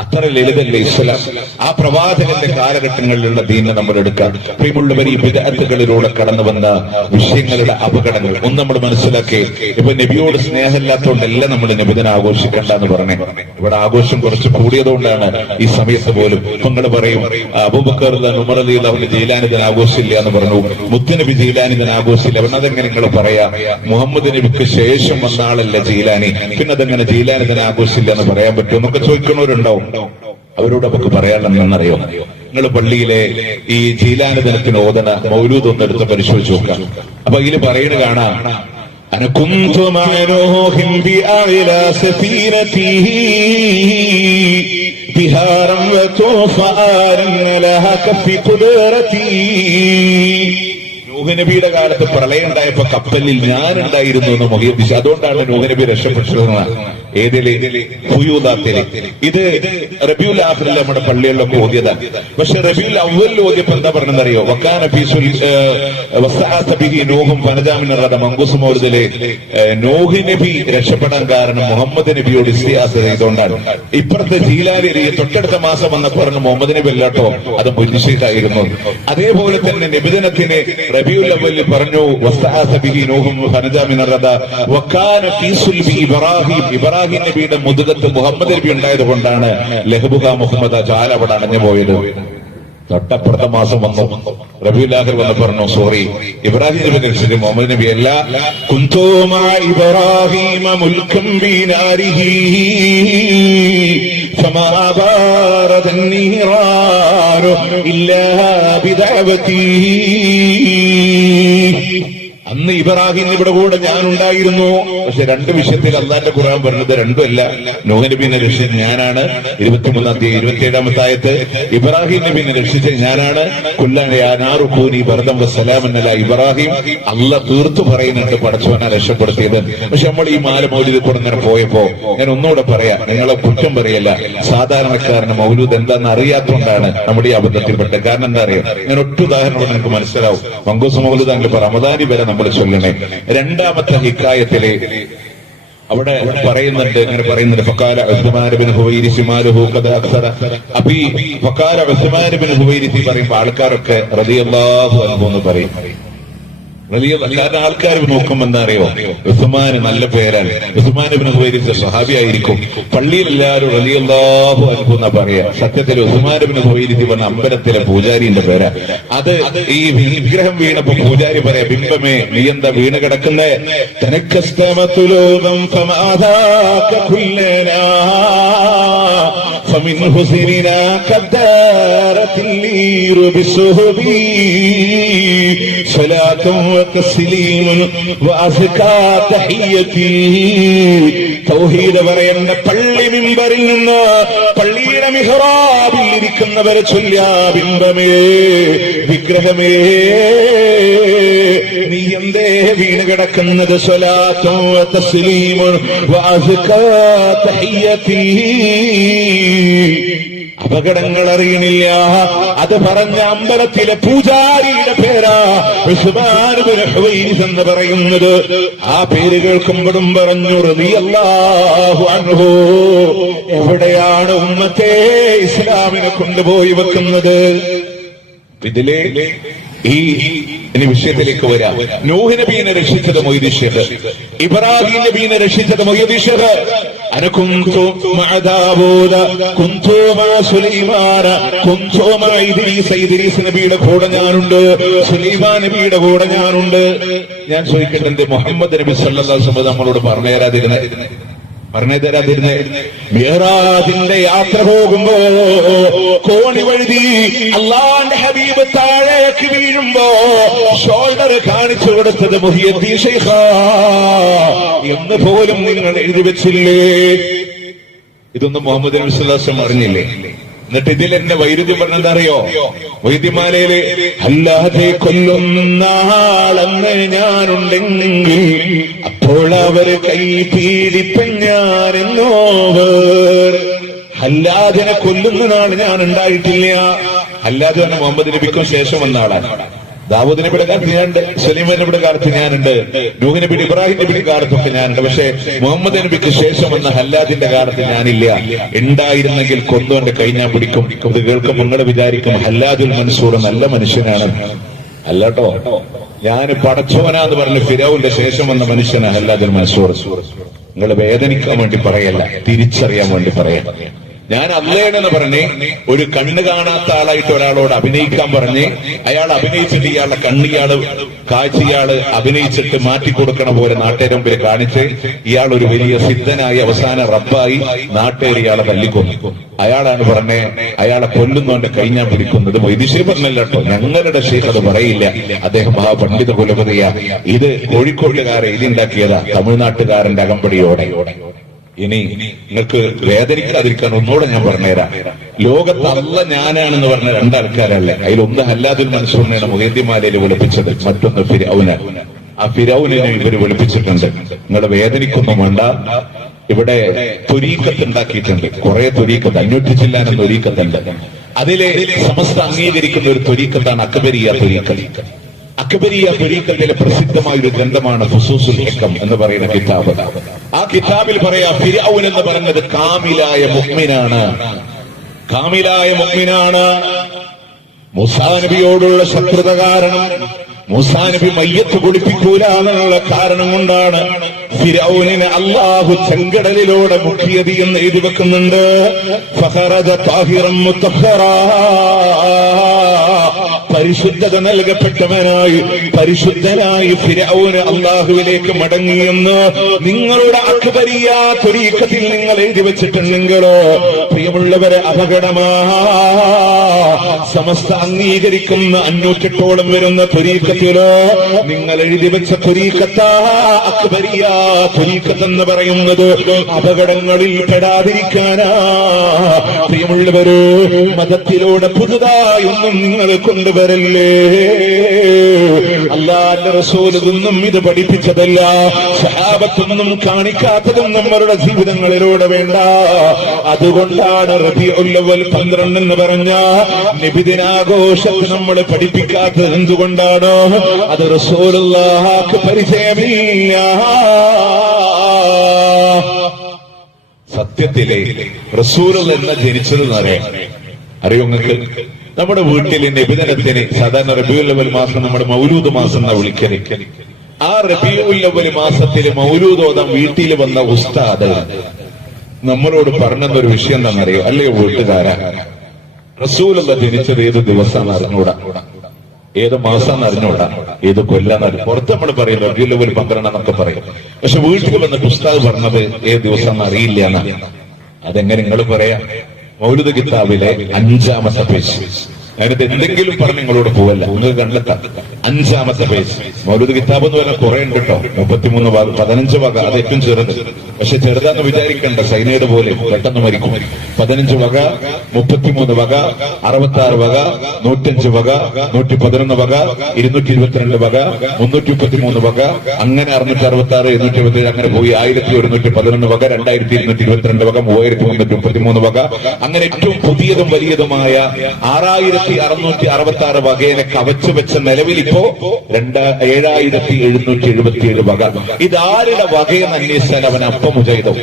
അത്ര ലളിതല്ലേ ഇസ്ലാം? ആ പ്രവാചകന്റെ കാലഘട്ടങ്ങളിലുള്ള ദീനെ നമ്മൾ എടുക്കാം. പ്രിയമുള്ളവർ, ഈ ബിദ്അത്തുകളിലൂടെ കടന്നു വന്ന വിഷയങ്ങളുടെ അപകടങ്ങൾ ഒന്ന് നമ്മൾ മനസ്സിലാക്കി. ഇപ്പൊ നബിയോട് സ്നേഹമില്ലാത്തതുകൊണ്ടല്ല നമ്മൾ നബിദിനം ആഘോഷിക്കേണ്ട എന്ന് പറഞ്ഞേ. ഇവിടെ ആഘോഷം കുറച്ച് കൂടിയതുകൊണ്ടാണ് ഈ സമയത്ത് പോലും. നിങ്ങൾ പറയും അബൂബക്കർ ഉമർ റളിയല്ലാഹു ജീലാനിദിനം ആഘോഷമില്ല എന്ന് പറഞ്ഞു, മുത്തുനബി ജീലാനിദിനം ആഘോഷമില്ല. പിന്നെ അതെങ്ങനെ നിങ്ങൾ പറയാ? മുഹമ്മദ് നബിക്ക് ശേഷം വന്ന ആളല്ല ജീലാനി, പിന്നെ അതെങ്ങനെ ജീലാനിദിനം ആഘോഷമില്ല എന്ന് പറയാൻ പറ്റുമോ എന്നൊക്കെ ചോദിക്കണവരുണ്ടാവും. അവരോട് നമുക്ക് പറയാനുള്ളതെന്നറിയോ? നിങ്ങൾ പള്ളിയിലെ ഈ ജീലാനി ദിനത്തിന് ഓതണ മൗലൂദ് ഒന്നെടുത്ത് പരിശോധിച്ച് നോക്കാം. അപ്പൊ ഇതിൽ പറയുന്നത് കാണാം, അനകുന്തു മഅനൂഹിൻ ബിഅഅ്ലാ സഫീനതിഹി ബിഹാറൻ വതുഫാരൻ ലഹാ കഫി ഖുദ്റതി. നൂഹ് നബിയുടെ കാലത്ത് പ്രളയം ഉണ്ടായപ്പോ കപ്പലിൽ ഞാനുണ്ടായിരുന്നു എന്ന് മുഹീദ്ദീൻ. അതുകൊണ്ടാണ് നൂഹ് നബി രക്ഷപ്പെട്ടിരുന്നത്. ഏതില്? ഹുയൂദാത്തില്. ഇത് റബീഉൽ ആഖിറിൽ നമ്മുടെ പള്ളികളിലൊക്കെ ഓതിയതാണ്. പക്ഷെ റബീഉൽ അവ്വൽ ഓതിയപ്പോ എന്താ പറഞ്ഞെന്നറിയോ? വക്കാന ഫീസുൽ വസഅത ബിഹി നൂഹും ഫനജാ മിൻ റദ മങ്കൂസ് മൗലിദിലെ നൂഹ് നബി രക്ഷപ്പെടാൻ കാരണം മുഹമ്മദ് നബിയോട് ഇസ്തിയാസ ചെയ്തുകൊണ്ടാണ്. ഇപ്പുറത്തെ ജീലാനി തൊട്ടടുത്ത മാസം വന്നപ്പോ പറഞ്ഞു മുഹമ്മദ് നബി അല്ലാട്ടോ, അത് മുൻനിശ്ചയിതായിരുന്നു. അതേപോലെ തന്നെ നബിദിനത്തിന് റബീഉൽ അവ്വലിൽ പറഞ്ഞു വസഅത ബിഹി നൂഹും ഫനജാ മിൻ റദ വക്കാന ഫീസുൽ ബി ഇബ്രാഹിം. ഇബ്രാഹിം നബിയുടെ മുതുകത്ത് മുഹമ്മദ് നബി ഉണ്ടായത് കൊണ്ടാണ് ലഹബുഹ മുഹമ്മദ് ജാല അവിടെ അടഞ്ഞു പോയത്. തൊട്ടപ്പുറത്തെ മാസം വന്നു റബീഉൽ ആഖിർ വന്ന് പറഞ്ഞു സോറി, ഇബ്രാഹിം നബി രക്ഷിച്ചു, മുഹമ്മദ് നബി അല്ല. കുന്തൂ മഅ ഇബ്രാഹിമ മുൽകം ബിനാരിഹി ഫമാ ബാറദ النيران ഇല്ലാ ബിദഅവതി. അന്ന് ഇബ്രാഹിം നബിയുടെ കൂടെ ഞാനുണ്ടായിരുന്നു. പക്ഷെ 2 വിഷയത്തിൽ അല്ലാഹുവിന്റെ ഖുർആൻ പറഞ്ഞത് രണ്ടുമല്ല. നൂഹ് നബിയെ രക്ഷിച്ചത് ഞാനാണ്, 23-ാം അധ്യായം 27-ാമത്തെ ആയത്ത്. ഇബ്രാഹിം നബിയെ രക്ഷിച്ചത് ഞാനാണ്. കുല്ലൻ യാ നാറു കൂനി ബർദൻ വസലാമൻ അലാ ഇബ്രാഹിം. അല്ലാഹ് തീർത്തു പറയുന്നുണ്ട് പടച്ചവനെ രക്ഷപ്പെടുത്തിയത്. പക്ഷെ നമ്മൾ ഈ മാല മൗലിദിൽ കൂടെ ഇങ്ങനെ പോയപ്പോ ഞാൻ ഒന്നുകൂടെ പറയാം, നിങ്ങളെ കുറ്റം പറയല്ല, സാധാരണക്കാരന് മൗലൂദ് എന്താണെന്ന് അറിയാത്തതുകൊണ്ടാണ് നമ്മുടെ ഈ അബദ്ധത്തിൽപ്പെട്ടത്. കാരണം എന്താ അറിയാം, ഞാൻ ഒറ്റ ഉദാഹരണം നിങ്ങൾക്ക് മനസ്സിലാവും. മങ്കൂസ് മൗലൂദ് അങ്ങനെ റമദാനി വരെ നമ്മൾ ചൊല്ലണേ. 2-ാമത്തെ ഹിക്കായത്തിലെ അവിടെ പറയുന്നുണ്ട്, ഇങ്ങനെ പറയുന്നുണ്ട്, ഫഖാല ഉസ്മാൻ ബിൻ ഹുവൈരിസ് മാലുഹു ഖദ അക്സറ. അപ്പൊ ഈ ഫഖാല ഉസ്മാൻ ബിൻ ഹുവൈരിസ് പറയുമ്പോൾ ആൾക്കാരൊക്കെ റളിയല്ലാഹു അൻഹു എന്ന് പറയും. കാരണം ആൾക്കാർ നോക്കുമ്പോ എന്താ അറിയോ, ഉസ്മാൻ നല്ല പേരാണ്, ഉസ്മാൻ ഇബ്നു ഹുവൈരിസ് സ്വഹാബി ആയിരിക്കും, പള്ളിയിൽ എല്ലാവരും റളിയല്ലാഹു അൻഹു എന്നാ പറയാ. സത്യത്തിൽ ഉസ്മാൻ ഇബ്നു ഹുവൈരിസ് പറഞ്ഞ അമ്പലത്തിലെ പൂജാരിന്റെ പേരാ. അത് ഈ വിഗ്രഹം വീണപ്പോ പൂജാരി പറയാ, ബിംബമേ നീ എന്താ വീണ് കിടക്കുന്നേ, തനക്കസ്തമതുലോകം ഫമാദാക കുല്ലനാ فمن حسننا كدارت اللير بسهبي صلاة وتسليم وأزكى تحيتي. തൗഹീദ് പറയേണ്ട പള്ളി മിമ്പറിൽ നിന്ന് പള്ളിയുടെ മിഹ്റാബിൽ ഇരിക്കുന്നവരെ ചൊല്ലിയ ബിംബമേ, വിഗ്രഹമേ, നീ എന്തേ വീണ് കിടക്കുന്നത്, സ്വലാത്തും തസ്ലീമുൻ വഅസ്കാ തഹിയ്യതി. അപകടങ്ങൾ അറിയണില്ല. അത് പറഞ്ഞ അമ്പലത്തിലെ പൂജാരിയുടെ പേരാ ഉസ്മാൻ ഇബ്നു ഹുവൈരിസ് എന്ന് പറയുന്നത്. ആ പേര് കേൾക്കുമ്പോഴും പറഞ്ഞു റളിയല്ലാഹു അൻഹു. എവിടെയാണ് ഉമ്മത്തെ ഇസ്ലാമിനെ കൊണ്ടുപോയി വെക്കുന്നത്? ഇതിലെ ഇനി വിഷയത്തിലേക്ക് വരാം. നൂഹ് നബീനെ രക്ഷിച്ചത് മൊയ്‌ദി ശേഖ്, ഇബ്രാഹിം നബീനെ രക്ഷിച്ചത് മൊയ്‌ദി ശേഖ്. അനകുന്തു മഅ ദാവൂദ കുന്തു മഅ സുലൈമാന കുന്തു മഅ ഇദ്രീസ്. ഇദ്രീസ് നബിയുടെ കൂടെ ഞാനുണ്ട്, സുലൈമാൻ നബിയുടെ കൂടെ ഞാനുണ്ട്. ഞാൻ ചോദിക്കട്ടെ, മുഹമ്മദ് നബി സല്ലല്ലാഹു അലൈഹി വസല്ലം നമ്മളോട് പറഞ്ഞു തരാതിരുന്നേ മിഅ്റാജിന്റെ യാത്ര പോകുമ്പോ കോണി വഴുതി അല്ലാഹുവിന്റെ ഹബീബ് താഴേക്ക് വീഴുമ്പോ ഷോൾഡർ കാണിച്ചു കൊടുത്തത് മുഹിയുദ്ദീൻ ശൈഖ എന്ന് പോലും നിങ്ങൾ എഴുതി വെച്ചില്ലേ? ഇതൊന്നും മുഹമ്മദ് നബി സല്ലല്ലാഹു അലൈഹി വസല്ലം അറിഞ്ഞില്ലേ? എന്നിട്ട് ഇതിൽ എന്നെ വൈരുദ്ധ്യം പറഞ്ഞതറിയോ? വൈദ്യമാലയില് അല്ലാതെ കൊല്ലുന്ന ആളെന്ന് ഞാനുണ്ടെങ്കിൽ അപ്പോൾ അവര് കൈ പീഡിപ്പൻ ഞാനെന്നോവർ. ഹല്ലാദിനെ കൊല്ലുന്ന നാൾ ഞാൻ ഉണ്ടായിട്ടില്ല. ഹല്ലാദ് തന്നെ മുഹമ്മദ് നബിക്കും ശേഷം വന്ന ആളാണ്. ദാവൂദ് നബിയുടെ കാലത്ത് ഞാനുണ്ട്, സുലൈമാൻ നബിയുടെ കാലത്ത് ഞാനുണ്ട്, നൂഹ് നബിയുടെ ഇബ്രാഹിം നബിയുടെ കാലത്തൊക്കെ ഞാനുണ്ട്. പക്ഷെ മുഹമ്മദ് നബിക്ക് ശേഷം വന്ന ഹല്ലാദിന്റെ കാലത്ത് ഞാനില്ല. ഉണ്ടായിരുന്നെങ്കിൽ കൊന്നുകൊണ്ട് കൈ ഞാൻ പിടിക്കും. ഇത് കേൾക്കുമ്പോൾ നിങ്ങൾ വിചാരിക്കും ഹല്ലാദുൽ മൻസൂർ നല്ല മനുഷ്യനാണ്. അല്ലട്ടോ, ഞാൻ പടച്ചോനാന്ന് പറഞ്ഞ് ഫിറൗന്റെ ശേഷം വന്ന മനുഷ്യനാണ് ഹല്ലാദുൽ മൻസൂർ. നിങ്ങൾ വേദനിക്കാൻ വേണ്ടി പറയല്ല, തിരിച്ചറിയാൻ വേണ്ടി പറയല്ല. ഞാൻ അല്ലേന്ന് പറഞ്ഞ് ഒരു കണ്ണ് കാണാത്ത ആളായിട്ട് ഒരാളോട് അഭിനയിക്കാൻ പറഞ്ഞ് അയാൾ അഭിനയിച്ചിട്ട് ഇയാളുടെ കണ്ണിയാള് കാഴ്ച ഇയാള് അഭിനയിച്ചിട്ട് മാറ്റിക്കൊടുക്കണ പോലെ നാട്ടുകാരുടെ മുമ്പിൽ കാണിച്ച് ഇയാൾ ഒരു വലിയ സിദ്ധനായി അവസാന റബ്ബായി നാട്ടുകാർ ഇയാളെ തല്ലിക്കൊന്നു. അയാളാണ് പറഞ്ഞേ അയാളെ കൊല്ലുന്നോണ്ട് കഴിഞ്ഞാൻ പിടിക്കുന്നത്. വൈദിശ്ശേരി പറഞ്ഞല്ലോ കേട്ടോ, ഞങ്ങളുടെ ഷെയ്ഖ് അത് പറയില്ല, അദ്ദേഹം മഹാപണ്ഡിത കുലപതിയാ. ഇത് കോഴിക്കോട്ടുകാരെ ഇതുണ്ടാക്കിയതാ, തമിഴ്നാട്ടുകാരന്റെ അകമ്പടിയോടെ. ഇനി നിങ്ങൾക്ക് വേദനിക്കാതിരിക്കാൻ ഒന്നുകൂടെ ഞാൻ പറഞ്ഞുതരാം. ലോകത്ത് അല്ല ഞാനാണെന്ന് പറഞ്ഞ രണ്ടാൾക്കാരല്ലേ, അതിലൊന്ന് ഹല്ലാദുൽ മൻസൂറിനെയാണ് മുഹയ്യദ്ദീൻമാലയിൽ വിളിപ്പിച്ചത്, മറ്റൊന്ന് ഫിരൗന. ആ ഫിരൗനിനെ ഇവര് വിളിപ്പിച്ചിട്ടുണ്ട്. നിങ്ങൾ വേദനിക്കൊന്നും വേണ്ട. ഇവിടെ ത്വരീഖത്ത് ഉണ്ടാക്കിയിട്ടുണ്ട്, കുറെ ത്വരീഖത്ത്, 500 ചില്ലാനം ത്വരീഖത്തുണ്ട്. അതിലെ സമസ്ത അംഗീകരിക്കുന്ന ഒരു ത്വരീഖത്താണ് അക്ബരിയ ത്വരീഖത്ത്. അക്ബരിയ ത്വരീഖത്തിലെ പ്രസിദ്ധമായ ഒരു ഗ്രന്ഥമാണ് ഫുസൂസുൽ ഹിക്കം എന്ന് പറയുന്ന കിതാബ്. ആ കിതാബിൽ പറയാ ഫിർഔൻ എന്ന് പറഞ്ഞത് കാമിലായ മുഅ്മിനാണ്, കാമിലായ മുഅ്മിനാണ്. മൂസാ നബിയോടുള്ള ശത്രുത കാരണം, മൂസാ നബി മയ്യത്ത് കുളിപ്പിക്കൂല എന്നുള്ള കാരണം കൊണ്ടാണ് ഫിർഔനിനെ അല്ലാഹു ചെങ്കടലിലൂടെ മുക്കിയത് എന്ന് എഴുതി വെക്കുന്നുണ്ട്. ഫഖറജ താഹിറൻ മുത്തഖറാ, പരിശുദ്ധത നൽകപ്പെട്ടവനായി പരിശുദ്ധനായി ഫിർഔൻ അല്ലാഹുവിലേക്ക് മടങ്ങിയെന്ന് നിങ്ങളുടെ അക്ബരിയ ത്വരീഖത്തിൽ നിങ്ങൾ എഴുതി വെച്ചിട്ടുണ്ടെങ്കിലോ പ്രിയമുള്ളവരെ അപകടമാ. സമസ്ത അംഗീകരിക്കുന്ന 508ഓളം വരുന്ന ത്വരീഖത്തിലോ നിങ്ങൾ എഴുതി വെച്ച ത്വരീഖത്താ അക്ബരിയ ത്വരീഖത്ത് എന്ന് പറയുന്നത് അപകടങ്ങളിൽ പെടാതിരിക്കാനാ. പ്രിയമുള്ളവര്, മതത്തിലൂടെ പുതുതായി ഒന്നും നിങ്ങൾ കൊണ്ടുവരല്ലേ. അല്ലാഹുവിന്റെ റസൂൽ ഇതൊന്നും ഇത് പഠിപ്പിച്ചതല്ല, സഹാബത്തൊന്നും കാണിക്കാത്തതും നമ്മളുടെ ജീവിതങ്ങളിലൂടെ വേണ്ട. അതുകൊണ്ടാണ് റബീഉൽ അവ്വൽ 12 എന്ന് പറഞ്ഞ നബിദിനാഘോഷത്തെ നമ്മൾ പഠിപ്പിക്കാത്തത്. എന്തുകൊണ്ടാണ്? അത് റസൂലുള്ളാഹിക്ക് പരിചയമില്ല. സത്യത്തിലെ റസൂൽ എന്ന ജനിച്ചത് അറിയോ നിങ്ങൾക്ക്? നമ്മുടെ വീട്ടിൽ നബിദിനത്തിന് സാധാരണ റബീഉൽ അവ്വൽ മാസം നമ്മുടെ മൗലൂദ് മാസം എന്നാ വിളിക്കല്. ആ റബീഉൽ അവ്വൽ മാസത്തിൽ മൗലൂദ് ഓതാൻ വീട്ടിൽ വന്ന ഉസ്താദ് നമ്മളോട് പറഞ്ഞൊരു വിഷയം എന്താണെന്നറിയോ? അല്ലയോ വീട്ടുകാരാ, റസൂലുള്ള ജനിച്ചത് ഏത് ദിവസമാണ് അറിഞ്ഞൂടാ, ഏത് മാസം അറിഞ്ഞൂടാ, ഏത് കൊല്ലാന്ന് പുറത്ത് നമ്മൾ പറയും റബീഉൽ അവ്വൽ 12 എന്നൊക്കെ പറയും. പക്ഷെ വീട്ടിൽ വന്നിട്ട് ഉസ്താദ് പറഞ്ഞത് ഏത് ദിവസം അറിയില്ല എന്നാണ്. അതെങ്ങനെ നിങ്ങൾ പറയാ? മൗലിദ് കിതാബിലെ 5ാമത്തെ പേജ്. അതിനകത്ത് എന്തെങ്കിലും പറഞ്ഞ് നിങ്ങളോട് പോവല്ല, നിങ്ങൾക്ക് കണ്ടെത്താം. 5ാമത്തെ പേജ്. മൗലിദ് കിതാബ് എന്ന് പറഞ്ഞാൽ കുറെ ഉണ്ട് കേട്ടോ, 33 ഭാഗം, 15 ഭാഗം. അത് ഏറ്റവും ചെറുത്. പക്ഷെ ചെറുതാന്ന് വിചാരിക്കണ്ട, സൈനൈഡ് പോലെ പെട്ടെന്ന് മരിക്കും. 15 വക, 33 വക, 66 വക, 105 വക, 111 വക, 222 വക, 333 വക, അങ്ങനെ 666, 227 അങ്ങനെ പോയി 1111 വക, 2222 വക, 3333 വക, അങ്ങനെ ഏറ്റവും പുതിയതും വലിയതുമായ 6666 വകയെ കവച്ചു വെച്ച നിലവിൽ ഇപ്പോ 7777 വക. ഇതാരുടെ വകയെന്ന് അന്വേഷിച്ചാൽ അവൻ അപ്പം മുജാഹിദോ,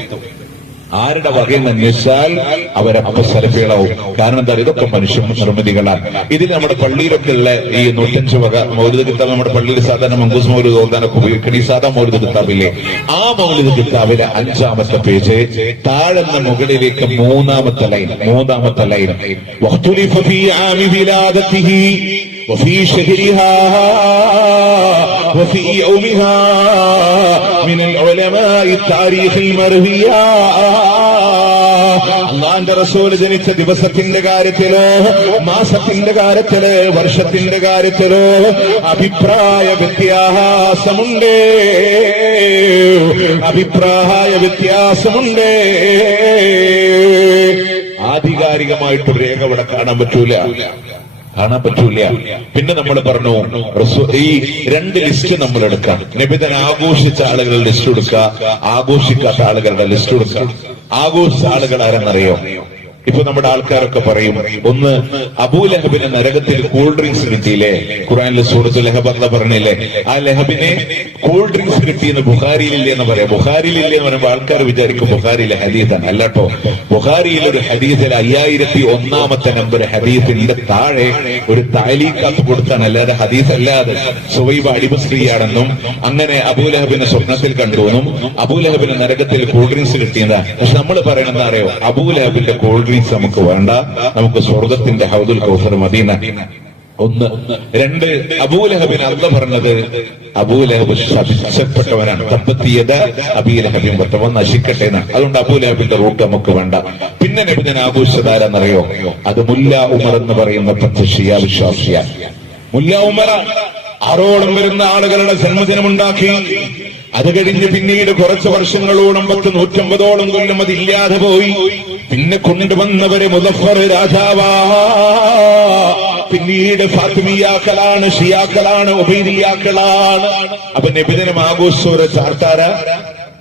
ആരുടെ വകയെന്ന് അന്വേഷിച്ചാൽ അവരപ്പ സലഫികളാവും. കാരണം എന്താ? ഇതൊക്കെ മനുഷ്യ നിർമ്മിതികളാണ്. ഇതിൽ നമ്മുടെ പള്ളിയിലൊക്കെ ഉള്ള ഈ 105 വക മൗലിദ് കിതാബ് നമ്മുടെ പള്ളിയിൽ സാധാരണ മങ്കൂസ് മൗലിദ് ഓതാനൊക്കെ ഉപയോഗിക്കണം. ഈ സാധാ മൗലിദ് കിതാബില്ലേ, ആ മൗലിദ് കിതാബിലെ 5ാമത്തെ പേജ് താഴെന്ന മുകളിലേക്ക് 3ാമത്തെ ലൈൻ വഖ്തുലിഫ ഫീ ആമി വിലാദതിഹി വഫീ ശഹരിഹാ വഫീ യൗമിഹാ മിനൽ ഉലമാഇ താരീഖിൽ മർവിയാ. അല്ലാഹുവിന്റെ റസൂൽ ജനിച്ച ദിവസത്തിന്റെ കാര്യത്തിലോ മാസത്തിന്റെ കാര്യത്തിലോ വർഷത്തിന്റെ കാര്യത്തിലോ അഭിപ്രായ വ്യത്യാസമുണ്ട്. ആധികാരികമായിട്ടൊരു രേഖ ഇവിടെ കാണാൻ പറ്റൂല. പിന്നെ നമ്മൾ പറഞ്ഞു ഈ 2 ലിസ്റ്റ് നമ്മൾ എടുക്കാം. നബിദിനം ആഘോഷിച്ച ആളുകളുടെ ലിസ്റ്റ് എടുക്കുക, ആഘോഷിക്കാത്ത ആളുകളുടെ ലിസ്റ്റ് എടുക്കുക. ആഘോഷിച്ച ആളുകൾ ആരെന്നറിയോ? ഇപ്പൊ നമ്മുടെ ആൾക്കാരൊക്കെ പറയും, ഒന്ന് അബൂലഹബിന് നരകത്തിൽ കൂൾ ഡ്രിങ്ക്സ് കിട്ടിയില്ലേ? ഖുർആനിലെ സൂറത്തുൽ ലഹബ് അല്ലാഹ് പറഞ്ഞില്ലേ, ആ ലഹബിനെ കൂൾ ഡ്രിങ്ക്സ് കിട്ടിയെന്ന് ബുഖാരിയിലില്ലേ എന്ന് പറയാം. ബുഖാരിയിലില്ലേ എന്ന് പറയുമ്പോൾ ആൾക്കാർ വിചാരിക്കും ബുഖാരിയിലെ ഹദീസാണ്. അല്ലാട്ടോ, ബുഖാരിയിൽ ഒരു ഹദീസിൽ 5001ാമത്തെ നമ്പർ ഹദീസിന്റെ താഴെ ഒരു താലീഖാത്ത് കൊടുത്താണ്, അല്ലാതെ ഹദീസ് അല്ലാതെ. സുവൈബ അടിമസ്ത്രീയാണെന്നും അങ്ങനെ അബൂലഹബിനെ സ്വപ്നത്തിൽ കണ്ടുവെന്നും അബൂലഹബിന് നരകത്തിൽ കൂൾ ഡ്രിങ്ക്സ് കിട്ടിയതാ. പക്ഷെ നമ്മൾ പറയണെന്ന് അറിയോ? അബൂലഹബിന്റെ കൂൾ ഡ്രിങ്ക്സ് നമുക്ക് വേണ്ട, നമുക്ക് സ്വർഗത്തിന്റെ ഹൗദുൽ കൗസർ മദീന. 1. 2, അബൂലഹബിന് അല്ലാഹ് പറഞ്ഞത് അബൂലഹബ് ശപിക്കപ്പെട്ടവനാണ്. തബ്ബത്തിയദ അബീലഹബിൻ വതവ നശിക്കട്ടെ എന്നാണ്. അതുകൊണ്ട് അബൂലഹബിന്റെ റൂട്ട് നമുക്ക് വേണ്ട. പിന്നെ നബിദിനം ആഘോഷിച്ചതാരെന്നറിയോ? അത് മുല്ല ഉമർ എന്ന് പറയുന്ന ഷിയ വിശ്വാസിയാണ്. മുല്ല ഉമർ 6ഓളം വരുന്ന ആളുകളുടെ ജന്മദിനമുണ്ടാക്കി. അത് കഴിഞ്ഞ് പിന്നീട് കുറച്ച് വർഷങ്ങളോളം 150ഓളം കൊല്ലം അതില്ലാതെ പോയി. പിന്നെ കൊണ്ടുവന്നവരെ മുദഫർ രാജാവാ, പിന്നീട് ഫാത്തിമിയാക്കളാണ്, ഷിയാക്കളാണ്, ഉബൈദിയാക്കളാണ്. അപ്പൊ നബിദിനം ആഘോഷിച്ചവരെ ചാർത്താര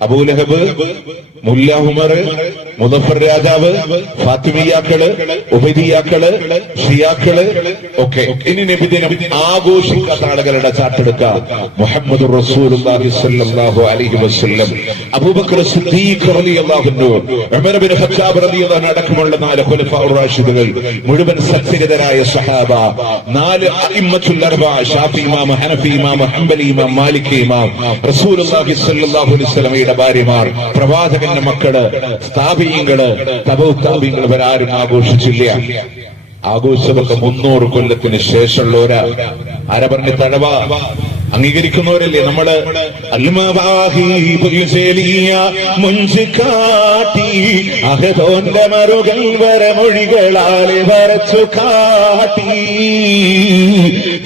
അബൂലഹബ്, മുല്ല ഉമർ, മുദഫർ രാജാവ്, ഫാത്തിമിയാക്കള്, ഉബൈദിയാക്കള്, ഷിയാക്കള് ഒക്കെ. ഇനി നബിദിനം ആഘോഷിക്കാത്ത ആളുകളുടെ ചാട്ടെടുക്കാം. മുഹമ്മദുർ റസൂലുള്ളാഹി സ്വല്ലല്ലാഹു അലൈഹി വസല്ലം, അബൂബക്കർ സിദ്ദീഖ് റളിയല്ലാഹു അൻഹു, ഉമർ ഇബ്നു ഖത്താബ് റളിയല്ലാഹു അൻഹു അടക്കമുള്ള 4 ഖുലഫാഉർ റാഷിദുകൾ, മുഴുവൻ സത്യരിതരായ സഹാബ, 4 അഇമ്മത്തുൽ അർബഅ, ഷാഫി ഇമാം, ഹനഫി ഇമാം, ഹംബലി ഇമാം, മാലികി ഇമാം, റസൂലുള്ളാഹി സ്വല്ലല്ലാഹു അലൈഹി വസല്ലം ഭാര്യമാർ, പ്രവാചകന്റെ മക്കള്, താബിഈങ്ങള്, തബഉ താബിഈങ്ങൾ, ഇവരാരും ആഘോഷിച്ചില്ല. ആഘോഷിച്ചതൊക്കെ 300 കൊല്ലത്തിന് ശേഷമുള്ളവരാ. ആരെ പറഞ്ഞ തഴവ അംഗീകരിക്കുന്നവരല്ലേ നമ്മള്? മുഞ്ചിക്കാട്ടി അഹദോന്റെ മറുകൾ വരമൊഴികളാലെ വരച്ചു കാട്ടി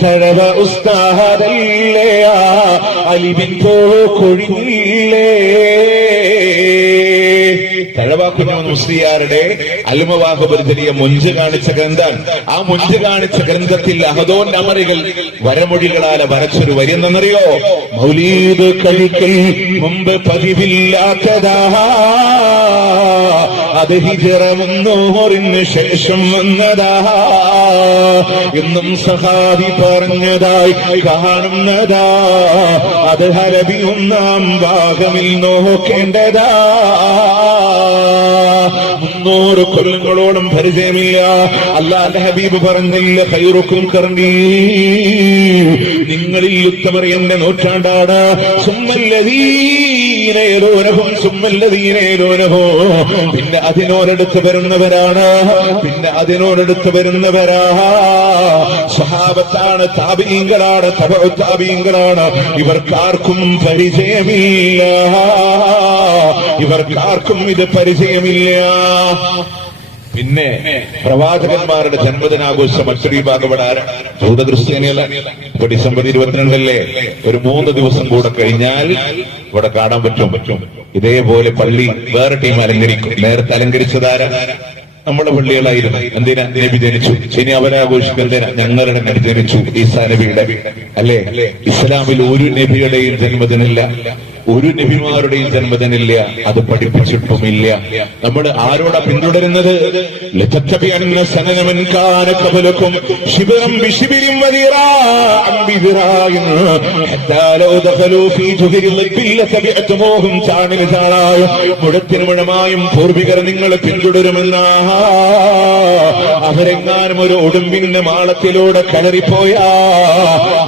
തഴവ ഉസ്താദല്ലേ അലിബിൻ കൊഴിഞ്ഞില്ലേ. തഴവാക്കുന്ന മുസ്ലിയാരുടെ അൽമവാഹബർജലിയ മൊഞ്ച് കാണിച്ച ഗ്രന്ഥാണ്. ആ മൊഞ്ച് കാണിച്ച ഗ്രന്ഥത്തിൽ അഹദോന്റെ അമറികൾ വരമൊഴികളാലെ വരച്ചൊരു വരി എന്നറിയോ? മൗലീദ് കഴിക്കൽ മുമ്പ് പതിവില്ലാത്തതാ അത് ഹിജ്റ 300 ശേഷം വന്നതാ എന്നും സഹാബി പറഞ്ഞതായി കാണുന്നതാ. അത് ഹലബി 1-ാം ഭാഗമിൽ നോക്കേണ്ടതാ. 300 കൊല്ലങ്ങളോളം പരിചയമില്ല. അല്ലാഹുവിന്റെ ഹബീബ് പറഞ്ഞില്ല, ഖൈറുക്കും ഖർനീ, നിങ്ങളിൽ ഉത്തമർ എന്റെ നൂറ്റാണ്ടാണ്. സുമ്മല്ലദീന യലൂനഹും സുമ്മല്ലദീന യലൂനഹും, പിന്നെ അതിനോടടുത്ത് വരുന്നവരാണ്, പിന്നെ അതിനോടടുത്ത് വരുന്നവരാ. സഹാബത്താണ്, താബീങ്ങളാണ്, തബഉ താബീങ്ങളാണ്. ഇവർക്കാർക്കും പരിചയമില്ല, ഇവർക്കാർക്കും ഇത് പരിചയമില്ല. പിന്നെ പ്രവാചകന്മാരുടെ ജന്മദിനാഘോഷം മറ്റൊരു ഭാഗം ഇവിടെ ജൂത ക്രിസ്ത്യാനിയല്ല. ഇപ്പൊ ഡിസംബർ 22 ഒരു 3 ദിവസം കൂടെ കഴിഞ്ഞാൽ ഇവിടെ കാണാൻ പറ്റും. ഇതേപോലെ പള്ളി വേറെ ടീം അലങ്കരിക്കും. നേരത്തെ അലങ്കരിച്ചതാര നമ്മുടെ പള്ളികളായിരുന്നു. എന്തിനാ? നബി ജനിച്ചു. ഇനി അവരാഘോഷിക്കുന്നതിനാ? ഞങ്ങളുടെ നബി ജനിച്ചു, ഈസാ നബിയുടെ. അല്ലേ? ഇസ്ലാമിൽ ഒരു നബിയുടെയും ജന്മദിനില്ല, ഒരു നബിമാരുടെയും ജന്മദിനില്ല. അത് പഠിപ്പിച്ചിട്ടുമില്ല. നമ്മൾ ആരോടാ പിന്തുടരുന്നത്? മുഴത്തിനു മുഴമായും പൂർവികർ നിങ്ങളെ പിന്തുടരുമെന്നാ. അവരെങ്ങാനും ഒരു ഒടുമ്പിന്റെ മാളത്തിലൂടെ കയറിപ്പോയാ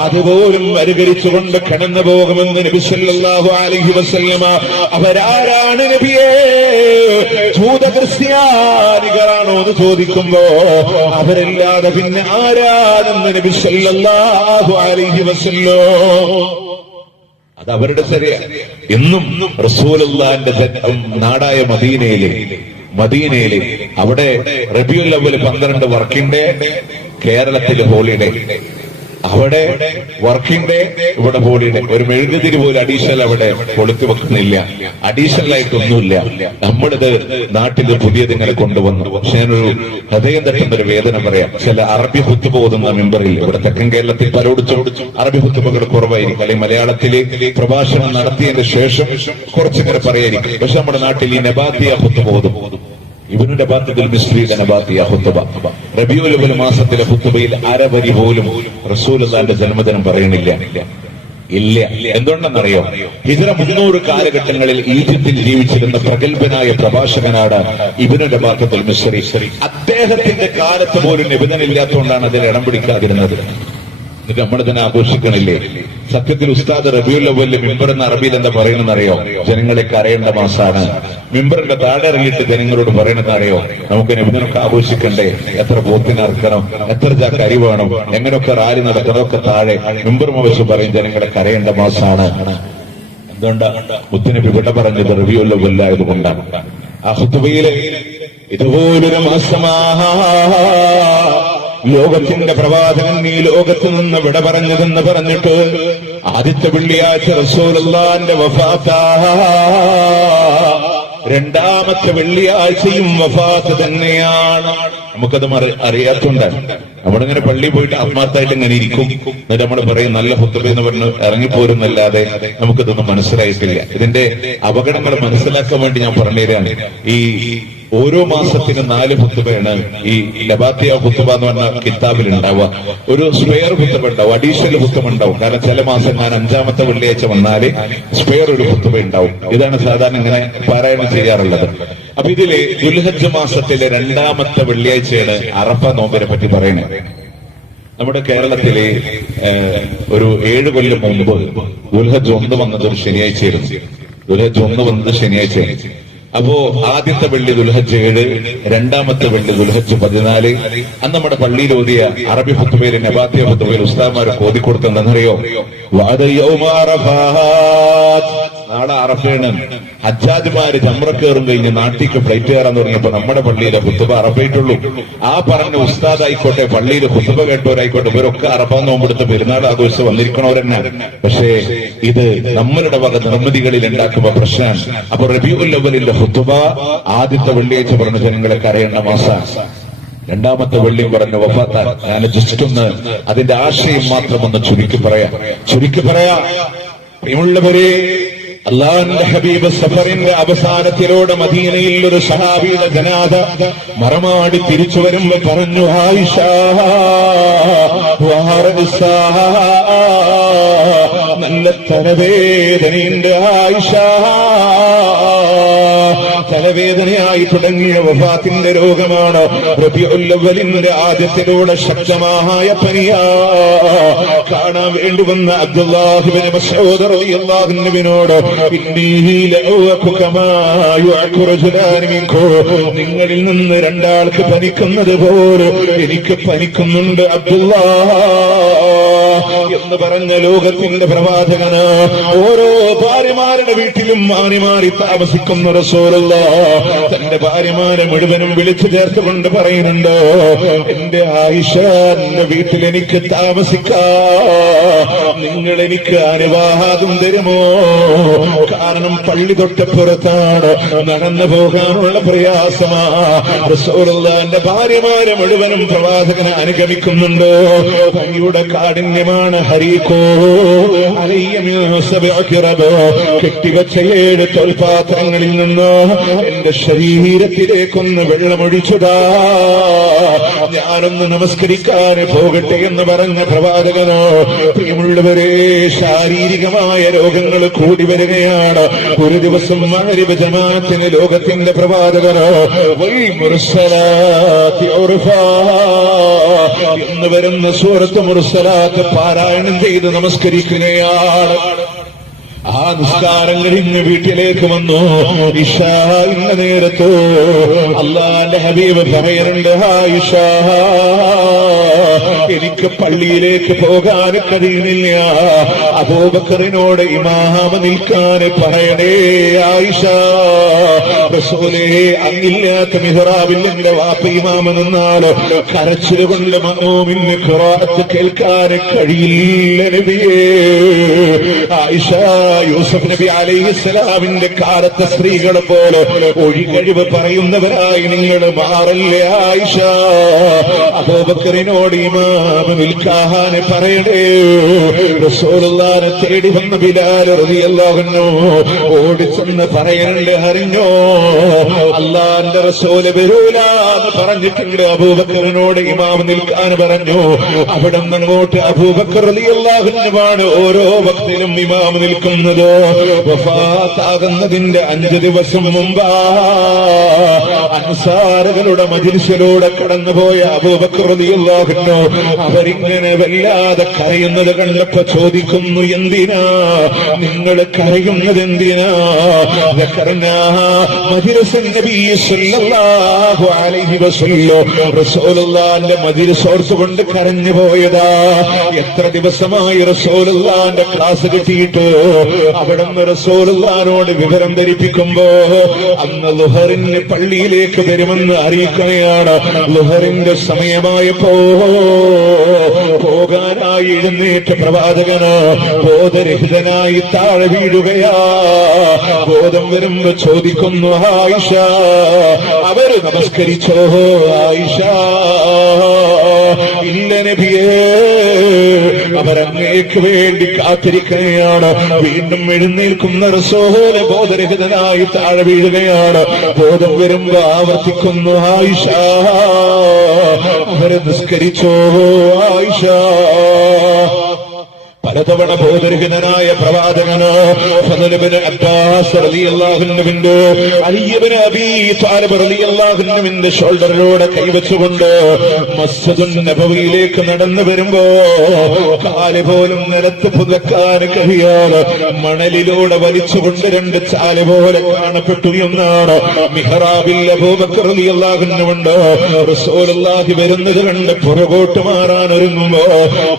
അതുപോലും അനുകരിച്ചുകൊണ്ട് കടന്നു പോകുമെന്ന് നബി സല്ലല്ലാഹു അലൈഹി വസല്ലമ. അവരാരാണ് നബിയേ? ജൂത ക്രിസ്ത്യാനികളാണോ എന്ന് ചോദിക്കുമ്പോ അവരല്ലാതെ പിന്നെ ആരാണെന്ന് നബി സല്ലല്ലാഹു അലൈഹി വസല്ലം. അത് അവരുടെ ശരിയാ. എന്നും റസൂലുള്ളാഹിന്റെ നാടായ മദീനയിലെ അവിടെ റബീഉൽ അവ്വൽ 12 വർക്കിംഗ് ഡേ, കേരളത്തില് ഹോളിഡേ. അവിടെ വർക്കിംഗ് ഡേ, ഇവിടെ ഹോളിഡേ. ഒരു മെഴുകുതിരി പോലും അഡീഷണൽ അവിടെ കൊളുത്തി വെക്കുന്നില്ല. അഡീഷണൽ ആയിട്ടൊന്നുമില്ല. നമ്മളിത് നാട്ടിൽ പുതിയതിങ്ങനെ കൊണ്ടുവന്നു. പക്ഷെ ഞാനൊരു ഹൃദയം തട്ടുന്നൊരു വേദന പറയാം. ചില അറബി ഹുത്തുബ ഓതുന്ന മെമ്പറിൽ ഇവിടെ തെക്കൻ കേരളത്തിൽ പലരോടിച്ചു അറബി ഹുത്തുബകൾ കുറവായിരിക്കും, അല്ലെങ്കിൽ മലയാളത്തിലെ പ്രഭാഷണം നടത്തിയതിന് ശേഷം കുറച്ചിങ്ങനെ പറയായിരിക്കും. പക്ഷെ നമ്മുടെ നാട്ടിൽ ഈ നബാത്തിയ ഹുത്തുബ ഓതും. ഇബ്നു നബാത്തുൽ മിസ്രിയുടെ നബാത്തിയ ഹുത്തുബ. റബീഉൽ അവ്വൽ മാസത്തിലെ ഹുത്തുബയിൽ അരവരി പോലും റസൂലുള്ളാഹിന്റെ ജന്മദിനം പറയണില്ല. ഇല്ല. എന്തുകൊണ്ടെന്നറിയോ? ഹിജ്റ 300 കാലഘട്ടങ്ങളിൽ ഈജിപ്തിൽ ജീവിച്ചിരുന്ന പ്രഗത്ഭനായ പ്രഭാഷകനാണ് ഇബ്നു നബാത്തുൽ മിസ്രി. അദ്ദേഹത്തിന്റെ കാലത്ത് പോലും നിബന്ധനയില്ലാത്തതുകൊണ്ടാണ് അതിൽ ഇടം പിടിക്കാതിരുന്നത്. എന്നിട്ട് നമ്മളിതിനെ ആഘോഷിക്കണില്ലേ? സത്യത്തിൽ ഉസ്താദ് റബീഉൽ അവ്വലിൽ മിമ്പർ എന്ന അറബിയിൽ എന്താ പറയണമെന്നറിയോ? ജനങ്ങളെ കരയേണ്ട മാസാണ്. മിമ്പറിന്റെ താഴെ ഇറങ്ങിയിട്ട് ജനങ്ങളോട് പറയണമെന്നറിയോ? നമുക്ക് നബിദിനൊക്കെ ആഘോഷിക്കണ്ടേ? എത്ര പോത്തിനറക്കണം, എത്ര ചാക്ക് അരി വേണം, എങ്ങനെയൊക്കെ റാലി നടക്കണമൊക്കെ താഴെ മിമ്പറും വെച്ച് പറയും ജനങ്ങളെ കരയേണ്ട മാസാണ്. എന്തുകൊണ്ടാ? മുത്തുനബി വിട പറഞ്ഞത് റബീഉൽ അവ്വൽ ആയതുകൊണ്ടാണ്. ആ ഖുതുബയിലെ ഇതുപോലൊരു മാസമാ ലോകത്തിന്റെ പ്രവാചകൻ ഈ ലോകത്ത് നിന്ന് വിട പറഞ്ഞതെന്ന് പറഞ്ഞിട്ട് ആദ്യത്തെ വെള്ളിയാഴ്ച റസൂലുള്ളാഹിന്റെ വഫാത്താ. രണ്ടാമത്തെ വെള്ളിയാഴ്ചയും വഫാത്ത് തന്നെയാണ്. നമുക്കത് അറിയാത്തോണ്ടാണ് നമ്മളിങ്ങനെ പള്ളി പോയിട്ട് ആത്മാർത്ഥമായിട്ട് ഇങ്ങനെ ഇരിക്കും. എന്നിട്ട് നമ്മൾ പറയും നല്ല ഹുത്തുബ എന്ന് പറഞ്ഞ് ഇറങ്ങിപ്പോരുന്നല്ലാതെ നമുക്കിതൊന്നും മനസ്സിലായിട്ടില്ല. ഇതിന്റെ അപകടങ്ങൾ മനസ്സിലാക്കാൻ വേണ്ടി ഞാൻ പറഞ്ഞുതരാണ്. ഈ ഓരോ മാസത്തിന് 4 ഹുത്തുബയാണ് ഈ ലബാത്തിയ ഹുത്തുബ എന്ന് പറഞ്ഞ കിതാബിൽ ഉണ്ടാവുക. ഒരു സ്പെയർ ഹുത്തുബ ഉണ്ടാവും, അഡീഷണൽ ഹുത്തുബ ഉണ്ടാവും. കാരണം ചില മാസം ഞാൻ 5ാമത്തെ വെള്ളിയാഴ്ച വന്നാല് സ്പെയർ ഒരു ഹുത്തുബ ഉണ്ടാവും. ഇതാണ് സാധാരണ ഇങ്ങനെ പാരായണം ചെയ്യാറുള്ളത്. അപ്പൊ ഇതില് ദുൽഹജ്ജ് മാസത്തിലെ 2ാമത്തെ വെള്ളിയാഴ്ചയാണ് അറഫ നോമ്പിനെ പറ്റി പറയുന്നത്. നമ്മുടെ കേരളത്തിലെ ഒരു 7 കൊല്ലം മുമ്പ് ദുൽഹജ്ജ് 1 വന്നത് ഒരു ശനിയാഴ്ചയായിരുന്നു. ദുൽഹജ്ജ് 1 വന്നത് ശനിയാഴ്ചയാണ്. അപ്പോ ആദ്യത്തെ വെള്ളി ദുൽഹജ്ജ് 7, 2ാമത്തെ വെള്ളി ദുൽഹജ്ജ് 14. അന്ന് നമ്മുടെ പള്ളിയിൽ ഓതിയ അറബി ഹുത്തുബയിൽ നബാത്തിയ ഹുത്തുബയിൽ ഉസ്താദ്മാർക്ക് ഓതിക്കൊടുത്തെന്നറിയോ? നാളെ അറഫയാണ്. ഹജ്ജാജ്മാര് ചമ്ര കയറും കഴിഞ്ഞ് നാട്ടിക്ക് ഫ്ലൈറ്റ് കയറാൻ തുടങ്ങിയപ്പോ നമ്മുടെ പള്ളിയിലെ ഹുത്തുബ അറഫായിട്ടുള്ളൂ. ആ പറഞ്ഞ ഉസ്താദ് ആയിക്കോട്ടെ, പള്ളിയിൽ ഹുത്തുബ കേട്ടവരായിക്കോട്ടെ, ഇവരൊക്കെ അറഫ നോമ്പെടുത്ത് പെരുന്നാൾ ആഘോഷിച്ച് വന്നിരിക്കണവരെന്നെ. പക്ഷേ ഇത് നമ്മളുടെ വക നിർമ്മിതികളിൽ ഉണ്ടാക്കുമ്പോ പ്രശ്നമാണ്. അപ്പൊ റബീഉൽ അവ്വലിന്റെ ഹുത്തുബ ആദ്യത്തെ വെള്ളിയാഴ്ച പറഞ്ഞ ജനങ്ങളെ കരയേണ്ട മാസാണ്. 2ാമത്തെ വെള്ളിയും പറഞ്ഞ വഫാത്താൻ. ഞാൻ ജസ്റ്റ് ഒന്ന് അതിന്റെ ആശയം മാത്രം ഒന്ന് ചുരുക്കി പറയാം. പ്രിയമുള്ളവരെ, അള്ളാഹുവിന്റെ ഹബീബ് സഫറിന്റെ അവസാനത്തിലൂടെ മദീനയിൽ ഒരു സഹാബിയുടെ ജനാദ മറമാടി തിരിച്ചു വരുമ്പോ പറഞ്ഞു, ആയിഷ നല്ല തലവേദനയുണ്ട് ആയിഷ. തലവേദനയായി തുടങ്ങിയ വഫാത്തിന്റെ രോഗമാണ്. റബീഉൽ അവ്വലിന്റെ ആദ്യത്തിലൂടെ ശക്തമായ പനിയാ. കാണാൻ വേണ്ടി വന്ന അബ്ദുല്ലാഹ് ഇബ്നു മസ്ഊദ് റളിയല്ലാഹു അൻഹുവിനോട്, ഇന്നീ ലഅഉകു കമാ യുഅഖു റജുലാൻ മിൻകും, നിങ്ങളിൽ നിന്ന് രണ്ടാൾക്ക് പനിക്കുന്നത് പോലെ എനിക്ക് പനിക്കുന്നുണ്ട് അബ്ദുല്ലാഹ് എന്ന് പറഞ്ഞ ലോകത്തിന്റെ പ്രവാചകന് ഓരോ ഭാര്യമാരുടെ വീട്ടിലും മാറി മാറി താമസിക്കുന്ന റസൂലുള്ളാഹ് തന്റെ ഭാര്യമാരെ മുഴുവനും വിളിച്ചു ചേർത്തുകൊണ്ട് പറയുന്നുണ്ട്, എന്റെ ആയിഷ, എന്റെ വീട്ടിൽ എനിക്ക് താമസിക്കാം, നിങ്ങൾ എനിക്ക് അനുവാദം തരുമോ? കാരണം പള്ളി തൊട്ടപ്പുറത്താണ്, നടന്നു പോകാനുള്ള പ്രയാസമാ. റസൂലുള്ളാഹിന്റെ ഭാര്യമാരെ മുഴുവനും പ്രവാചകനെ അനുഗമിക്കുന്നുണ്ട്. പനിയുടെ കാഠിന്യമാണ്. ഹരീക്കോ കെട്ടിവച്ച 7 തോൽപാത്രങ്ങളിൽ നിന്ന് എന്റെ ശരീരത്തിലേക്കൊന്ന് വെള്ളമൊഴിച്ചതാ, ഞാനൊന്ന് നമസ്കരിക്കാൻ പോകട്ടെ എന്ന് പറഞ്ഞ പ്രവാചകനോ. പ്രിയമുള്ളവരെ, ശാരീരികമായ രോഗങ്ങൾ കൂടി വരികയാണ്. ഒരു ദിവസം മഗ്രിബ് ജമാഅത്തിന് ലോകത്തിന്റെ പ്രവാചകനോ എന്ന് വരുന്ന സൂറത്ത് മുർസലാത്ത് പാരായണം ചെയ്ത് നമസ്കരിക്കുകയാണ്. ആ നിസ്കാരം കഴിഞ്ഞ് വീട്ടിലേക്ക് വന്നു. ഇശാഇന്റെ നേരത്ത് അല്ലാഹുവിന്റെ ഹബീബ് പറയുന്നുണ്ട്, ആയിഷ, എനിക്ക് പള്ളിയിലേക്ക് പോകാൻ കഴിയുന്നില്ല, അബൂബക്കറിനോട് ഇമാമ നിൽക്കാൻ പറയണേ ആയിഷ. റസൂലേ, അങ്ങില്ലാത്ത മിഹ്റാബിൽ എന്റെ വാപ്പ ഇമാമ നിന്നാൽ കരച്ചിലുകൊണ്ട് മഅ്മൂമിന് ഖിറാഅത്ത് കേൾക്കാൻ കഴിയില്ല നബിയേ. ആയിഷ, യൂസഫ് നബി അലൈഹിസ്സലാമിന്റെ കാലത്തെ സ്ത്രീകളെ പോലെ ഒഴികഴിവ് പറയുന്നവരായി നിങ്ങൾ മാറല്ലേ ആയിഷ. അബൂബക്കറിനോട് ഇമാമ നിൽക്കാൻ പറയണേ. റസൂലുള്ളാഹിനെ തേടി വന്ന ബിലാൽ റളിയല്ലാഹു അൻഹു ഓടിച്ചെന്ന് പറയുന്നുണ്ട്, അറിഞ്ഞോ അല്ലാഹുവിന്റെ റസൂൽ വരൂല എന്ന് പറഞ്ഞിട്ടുണ്ട്. അബൂബക്കറിനോട് ഇമാമ നിൽക്കാൻ പറഞ്ഞു. അവിടെ നിന്ന് അങ്ങോട്ട് അബൂബക്കർ റളിയല്ലാഹു അൻഹുവാണ് ഓരോ വക്തിലും ഇമാമ നിൽക്കുന്നത്. വഫാത്താകുന്നതിന്റെ 5 ദിവസം മുമ്പാ അൻസാറുകളുടെ മജ്ലിസിലൂടെ കടന്നുപോയ അബൂബക്കർ റളിയല്ലാഹു അൻഹു അവരിങ്ങനെ വല്ലാതെ കരയുന്നത് കണ്ടപ്പോ ചോദിക്കുന്നു, എന്തിനാ നിങ്ങൾ കരയുന്നത്? എന്തിനാ? മജ്ലിസുൻ നബി സല്ലല്ലാഹു അലൈഹി വസല്ലം റസൂലുള്ളാഹിന്റെ മജ്ലിസ് ഓർത്തുകൊണ്ട് കരഞ്ഞു പോയതാ. എത്ര ദിവസമായി റസൂലുള്ളാഹിന്റെ ക്ലാസ് കിട്ടിയിട്ട് അവിടുന്ന് റസൂലുള്ളാഹിനോട് വിവരം ധരിപ്പിക്കുമ്പോ അന്ന് ളുഹറിന് പള്ളിയിലേക്ക് വരുമെന്ന് അറിയിക്കുകയാണ്. ളുഹറിന്റെ സമയമായപ്പോ പോകാനായി എഴുന്നേറ്റ പ്രവാചകന് ബോധരഹിതനായി താഴെ വീഴുകയാ. ബോധം വരുമ്പോ ചോദിക്കുന്നു, ആയിഷ, അവര് നമസ്കരിച്ചോ? ആയിഷ, ഇല്ല നബിയേ, അവരങ്ങേക്ക് വേണ്ടി കാത്തിരിക്കുകയാണ്. വീണ്ടും എഴുന്നേൽക്കുന്ന റസൂല് ബോധരഹിതനായി താഴെ വീഴുകയാണ്. ബോധം വരുമ്പോ ആവർത്തിക്കുന്നു, ആയിഷ, അവരെ നിസ്കരിച്ചോ? ആയിഷ. പലതവണ ബോധരഹിതനായ പ്രവാചകന് ഫദ്ൽ ഇബ്നു അബ്ബാസ് റളിയല്ലാഹു അൻഹുവിന്റെ അലി ഇബ്നു അബീ ത്വാലിബ് റളിയല്ലാഹു അൻഹുവിന്റെ ഷോൾഡറിലൂടെ കൈവച്ചുകൊണ്ട് മസ്ജിദുൻ നബവിയിലേക്ക് നടന്നു വരുമ്പോ കാല് പോലും നിലത്ത് പുതക്കാൻ കഴിയാതെ മണലിലൂടെ വലിച്ചുകൊണ്ട് 2 ചാല് പോലെ കാണപ്പെട്ടു എന്നാണ്. മിഹ്റാബിൽ അബൂബക്കർ റളിയല്ലാഹു അൻഹുണ്ട്. റസൂലുള്ളാഹി വരുന്നത് കണ്ട് പുറകോട്ട് മാറാൻ ഒരുങ്ങുമ്പോ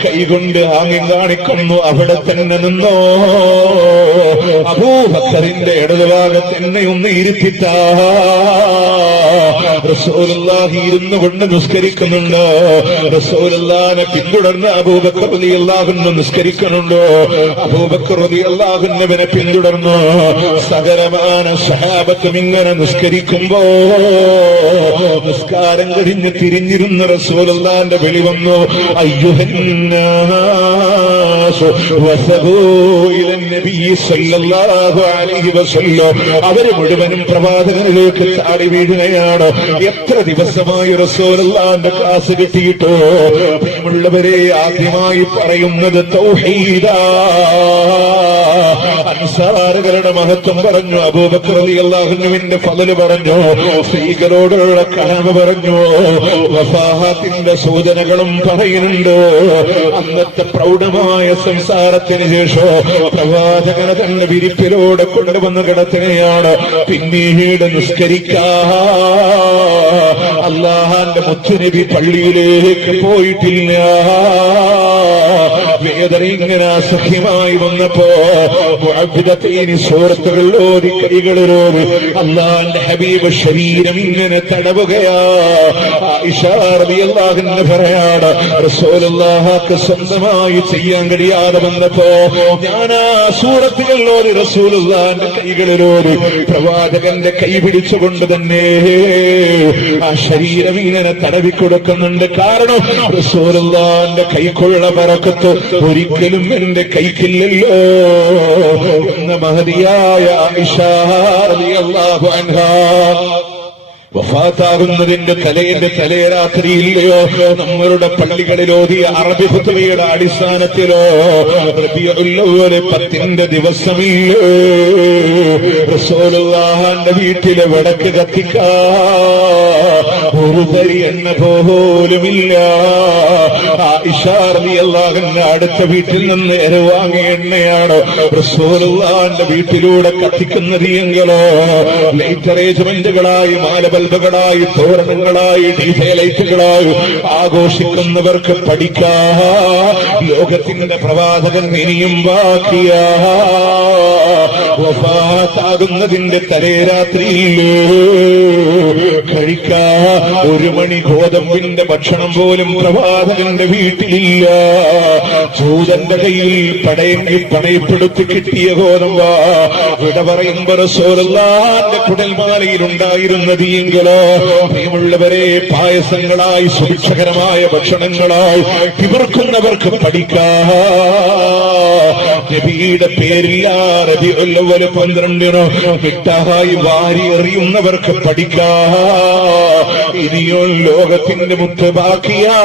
കൈകൊണ്ട് ആംഗ്യം കാണിക്കും. അവിടെ തന്നെ നിന്നോ. അബൂബക്കറിന്റെ ഇടതുഭാഗത്ത് എന്നെ ഒന്ന് ഇരുത്തിത്താ. റസൂലുള്ളാഹി ഇരുന്നു കൊണ്ട് നിസ്കരിക്കുന്നുണ്ട്. റസൂലുള്ളാഹിനെ പിന്തുടർന്ന് അബൂബക്കർ റളിയല്ലാഹു അൻഹു നിസ്കരിക്കുന്നുണ്ട്. അബൂബക്കർ റളിയല്ലാഹു അൻഹുവിനെ പിന്തുടർന്ന് സകലമാന സഹാബത്തും ഇങ്ങനെ നിസ്കരിക്കുമ്പോ നിസ്കാരം കഴിഞ്ഞ് തിരിഞ്ഞിരുന്ന റസൂലുള്ളാഹിന്റെ വിളി വന്നു, അയ്യുഹന്നാസ് നാസു വസബൂ ഇലൻ നബി സല്ലല്ലാഹു അലൈഹി വസല്ലം. അവര് മുഴുവനും പ്രവാചകനിലേക്ക് ചാടി വീഴുകയാണ്. എത്ര ദിവസമായി റസൂലുള്ളാഹിന്റെ ക്ലാസ് കിട്ടിയിട്ടോ. പ്രിയമുള്ളവരെ, ആദ്യമായി പറയുന്നത് തൗഹീദാ. അൻസാറുകളുടെ മഹത്വം പറഞ്ഞു, അബൂബക്കർ റളിയല്ലാഹു അൻഹുവിന്റെ ഫളല് പറഞ്ഞു, സ്ത്രീകളോടുള്ള കടമ പറഞ്ഞു, വഫാത്തിന്റെ സൂചനകളും പറയുന്നുണ്ട്. അന്നത്തെ പ്രൗഢമായ സംസാരത്തിന് ശേഷം പ്രവാചകനെ തന്നെ വിരിപ്പിലൂടെ കൊണ്ടുവന്ന് കിടത്തുകയാണ്. പിന്നീട് നിസ്കരിക്കാൻ അല്ലാഹുവിന്റെ മുത്തുനബി പള്ളിയിലേക്ക് പോയിട്ടില്ല. വേദന ഇങ്ങനെ അസഖ്യമായി വന്നപ്പോ സൂറത്തുകൾ ഓതി കൈകളിലോട് അല്ലാഹുവിന്റെ ഹബീബ് ശരീരം ഇങ്ങനെ തടവുകയാ. ആയിഷ റളിയല്ലാഹു അൻഹ പറയാണ്, റസൂലുള്ളാഹിക്ക് സ്വന്തമായി ചെയ്യാൻ കഴിയാതെ വന്നപ്പോ ഞാൻ ആ സൂറത്തുകൾ ഓതി റസൂലുള്ളാഹിന്റെ കൈകളിലോട് പ്രവാചകന്റെ കൈ പിടിച്ചുകൊണ്ട് തന്നെ ആ ശരീരം ഇങ്ങനെ തടവിക്കൊടുക്കുന്നുണ്ട്. കാരണം റസൂലുള്ളാഹിന്റെ കൈക്കുള്ള ബറക്കത്ത് ഒരിക്കലും എന്റെ കൈക്കില്ലല്ലോ എന്ന മഹദിയായ ആയിഷ റളിയല്ലാഹു അൻഹാ. വഫാത്താകുന്നതിന്റെ തലേരാത്രിയില്ലയോ നമ്മളുടെ പള്ളികളിലോതിയ അറബി ഖുതുബയുടെ അടിസ്ഥാനത്തിലോ റബീഉൽ അവ്വൽ 10 ദിവസമില്ലോ റസൂലുള്ളാഹിന്റെ വീട്ടിലെ വിളക്ക് കത്തിക്കാൻ ഒരു തരി എണ്ണ പോലുമില്ല. ആയിഷ റളിയല്ലാഹു അൻഹ അടുത്ത വീട്ടിൽ നിന്ന് വാങ്ങിയ എണ്ണയാണ് റസൂലുള്ളാഹിന്റെ വീട്ടിലൂടെ കത്തിക്കുന്നത് എങ്കിലോ ലൈറ്റ് അറേഞ്ച്മെന്റുകളായി മാലബൽബുകളായി തോരണങ്ങളായി ഡിജെ ലൈറ്റുകളായി ആഘോഷിക്കുന്നവർക്ക് പഠിക്കാം. ലോകത്തിന്റെ പ്രവാചകൻ ഇനിയും ബാക്കിയാ. വഫാത്താകുന്നതിന്റെ തലേരാത്രിയിൽ കഴിക്കാ ഒരു മണി ഗോതമ്പിന്റെ ഭക്ഷണം പോലും പ്രവാചകന്റെ വീട്ടിലില്ല. ജൂതന്റെ കയ്യിൽ പടയെങ്കിൽ പണയപ്പെടുത്തി കിട്ടിയ ഗോതമ്പ വിട പറയുമ്പോ റസൂലുള്ളാഹിന്റെ കുടൽമാലയിൽ ഉണ്ടായിരുന്നത് എങ്കിലോ പ്രിയമുള്ളവരെ പായസങ്ങളായി സുഭിക്ഷകരമായ ഭക്ഷണങ്ങളായി തിമിർക്കുന്നവർക്ക് പഠിക്കാം. നബിയുടെ പേരില്ല റബീഉൽ അവ്വൽ 12 മിഠായി വാരി എറിയുന്നവർക്ക് പഠിക്കാം. ഇനിയോ ലോകത്തിന്റെ മുത്ത് ബാക്കിയാ.